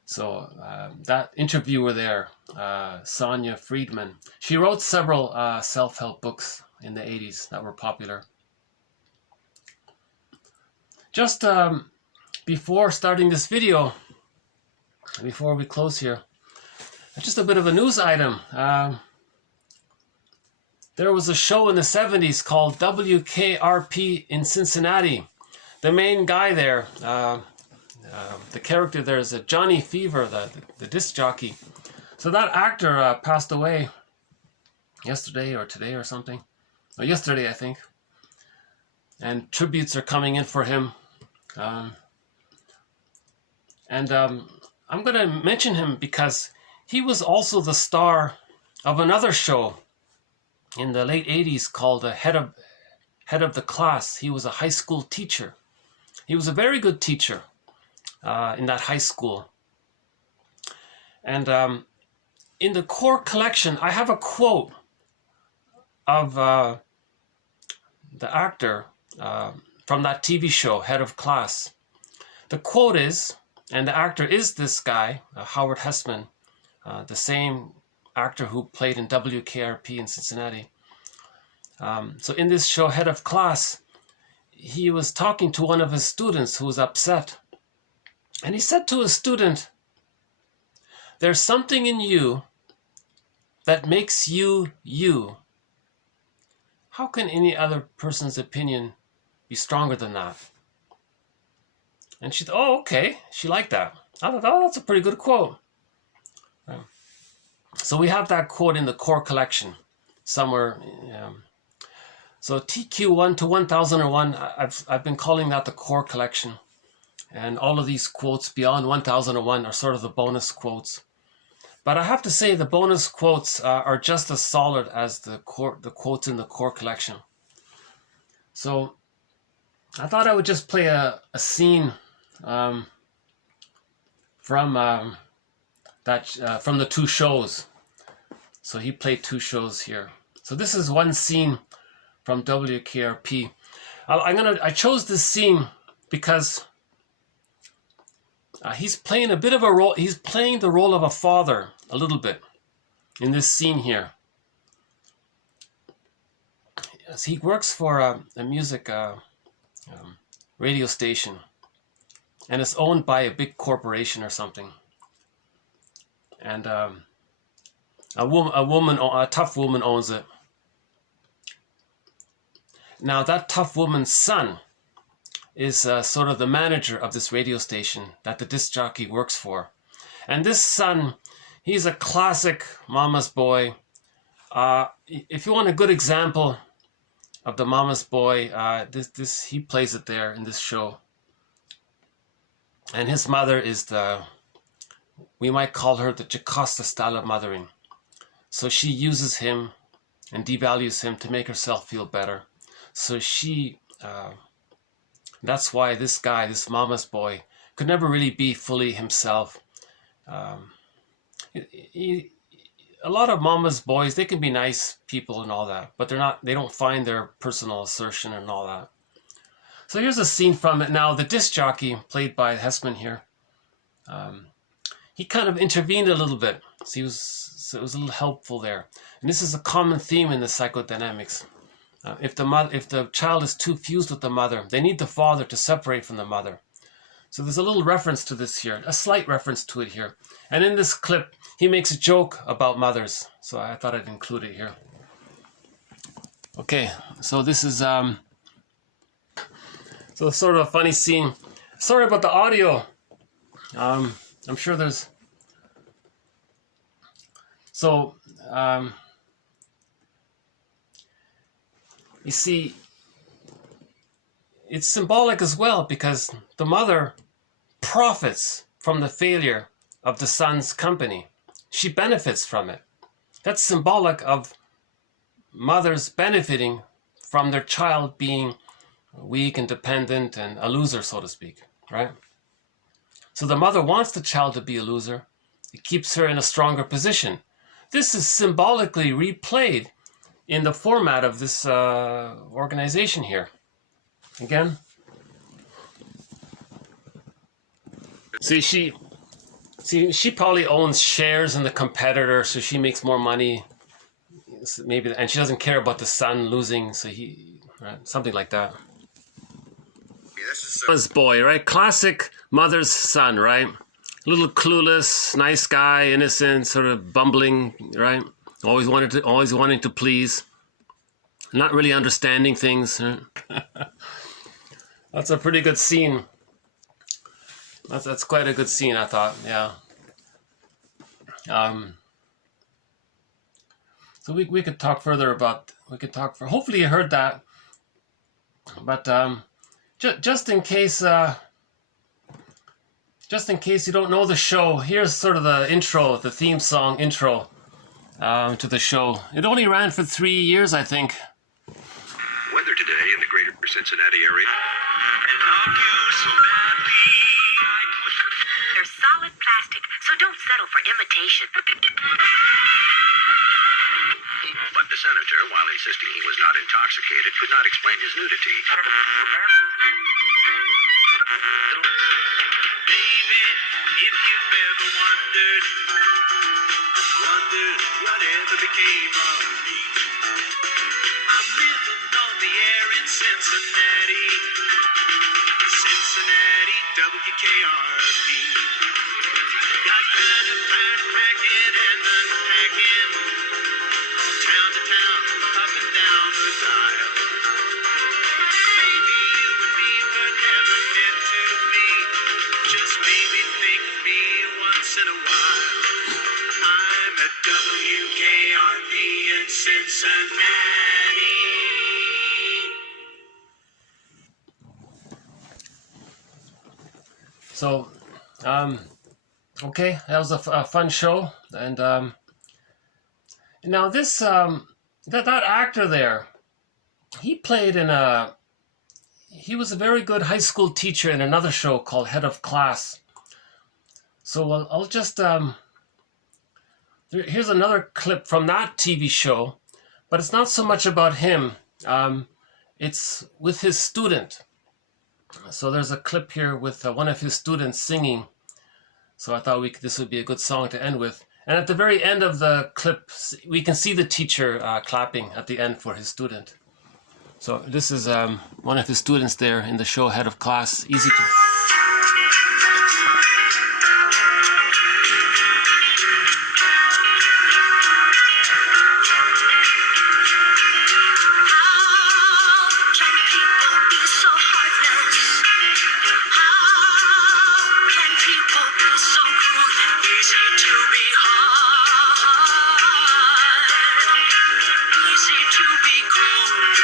So that interviewer there, Sonia Friedman, she wrote several self-help books in the 80s that were popular. Just before starting this video, before we close here, just a bit of a news item. There was a show in the 70s called WKRP in Cincinnati. The main guy there, the character there is Johnny Fever, the disc jockey. So that actor passed away yesterday or today or something. Or yesterday, I think. And tributes are coming in for him. I'm going to mention him because he was also the star of another show in the late 80s called Head of the Class. He was a high school teacher. He was a very good teacher in that high school. And in the core collection, I have a quote of the actor from that TV show, Head of Class. The quote is, and the actor is this guy, Howard Hessman, the same actor who played in WKRP in Cincinnati. So in this show, Head of Class, he was talking to one of his students who was upset. And he said to a student, "There's something in you that makes you you. How can any other person's opinion be stronger than that?" And she thought, "Oh, okay." She liked that. I thought, "Oh, that's a pretty good quote." So we have that quote in the core collection somewhere. So TQ1 to 1001, I've been calling that the core collection. And all of these quotes beyond 1001 are sort of the bonus quotes. But I have to say the bonus quotes are just as solid as the quotes in the core collection. So I thought I would just play a scene from the two shows. So he played two shows here. So this is one scene from WKRP. I chose this scene because he's playing a bit of a role. He's playing the role of a father a little bit in this scene here. Yes, he works for a music radio station, and it's owned by a big corporation or something. And a tough woman owns it. Now that tough woman's son is sort of the manager of this radio station that the disc jockey works for. And this son, he's a classic mama's boy. If you want a good example of the mama's boy, he plays it there in this show. And his mother is we might call her the Jocasta style of mothering. So she uses him and devalues him to make herself feel better. So that's why this guy, this mama's boy, could never really be fully himself. A lot of mama's boys, they can be nice people and all that, but they don't find their personal assertion and all that. So here's a scene from it. Now the disc jockey, played by Hessman here, he kind of intervened a little bit. So it was a little helpful there. And this is a common theme in the psychodynamics. If the child is too fused with the mother, they need the father to separate from the mother. So there's a little reference to this here, a slight reference to it here. And in this clip, he makes a joke about mothers. So I thought I'd include it here. Okay, so this is so sort of a funny scene. Sorry about the audio. I'm sure there's... So, you see, it's symbolic as well because the mother profits from the failure of the son's company. She benefits from it. That's symbolic of mothers benefiting from their child being weak and dependent and a loser, so to speak, right? So the mother wants the child to be a loser. It keeps her in a stronger position. This is symbolically replayed in the format of this organization here. Again. See, she probably owns shares in the competitor, so she makes more money. Maybe, and she doesn't care about the son losing, so right, something like that. His boy, right? Classic mother's son, right? A little clueless, nice guy, innocent, sort of bumbling, right? Always wanting to please, not really understanding things. Right? That's a pretty good scene. That's quite a good scene, I thought. Yeah. So we could talk further about. Hopefully you heard that. But just in case you don't know the show, here's sort of the intro, the theme song intro to the show. It only ran for 3 years, I think. Weather today in the greater Cincinnati area. They're solid plastic, so don't settle for imitation. But the senator, while insisting he was not intoxicated, could not explain his nudity. Baby, if you've ever wondered whatever became of me. I'm living on the air in Cincinnati, WKRP. Got kind of backpacking and unpacking, town to town, up and down the dial. Maybe you and me were never meant to be. Just maybe think of me once in a while. I'm at WKRP in Cincinnati. So, okay, that was a fun show, and now this that actor there, he was a very good high school teacher in another show called Head of Class. So I'll just here's another clip from that TV show, but it's not so much about him. It's with his student. So there's a clip here with one of his students singing. So I thought this would be a good song to end with. And at the very end of the clip, we can see the teacher clapping at the end for his student. So this is one of his students there in the show Head of Class. Easy to... Easy to be cruel.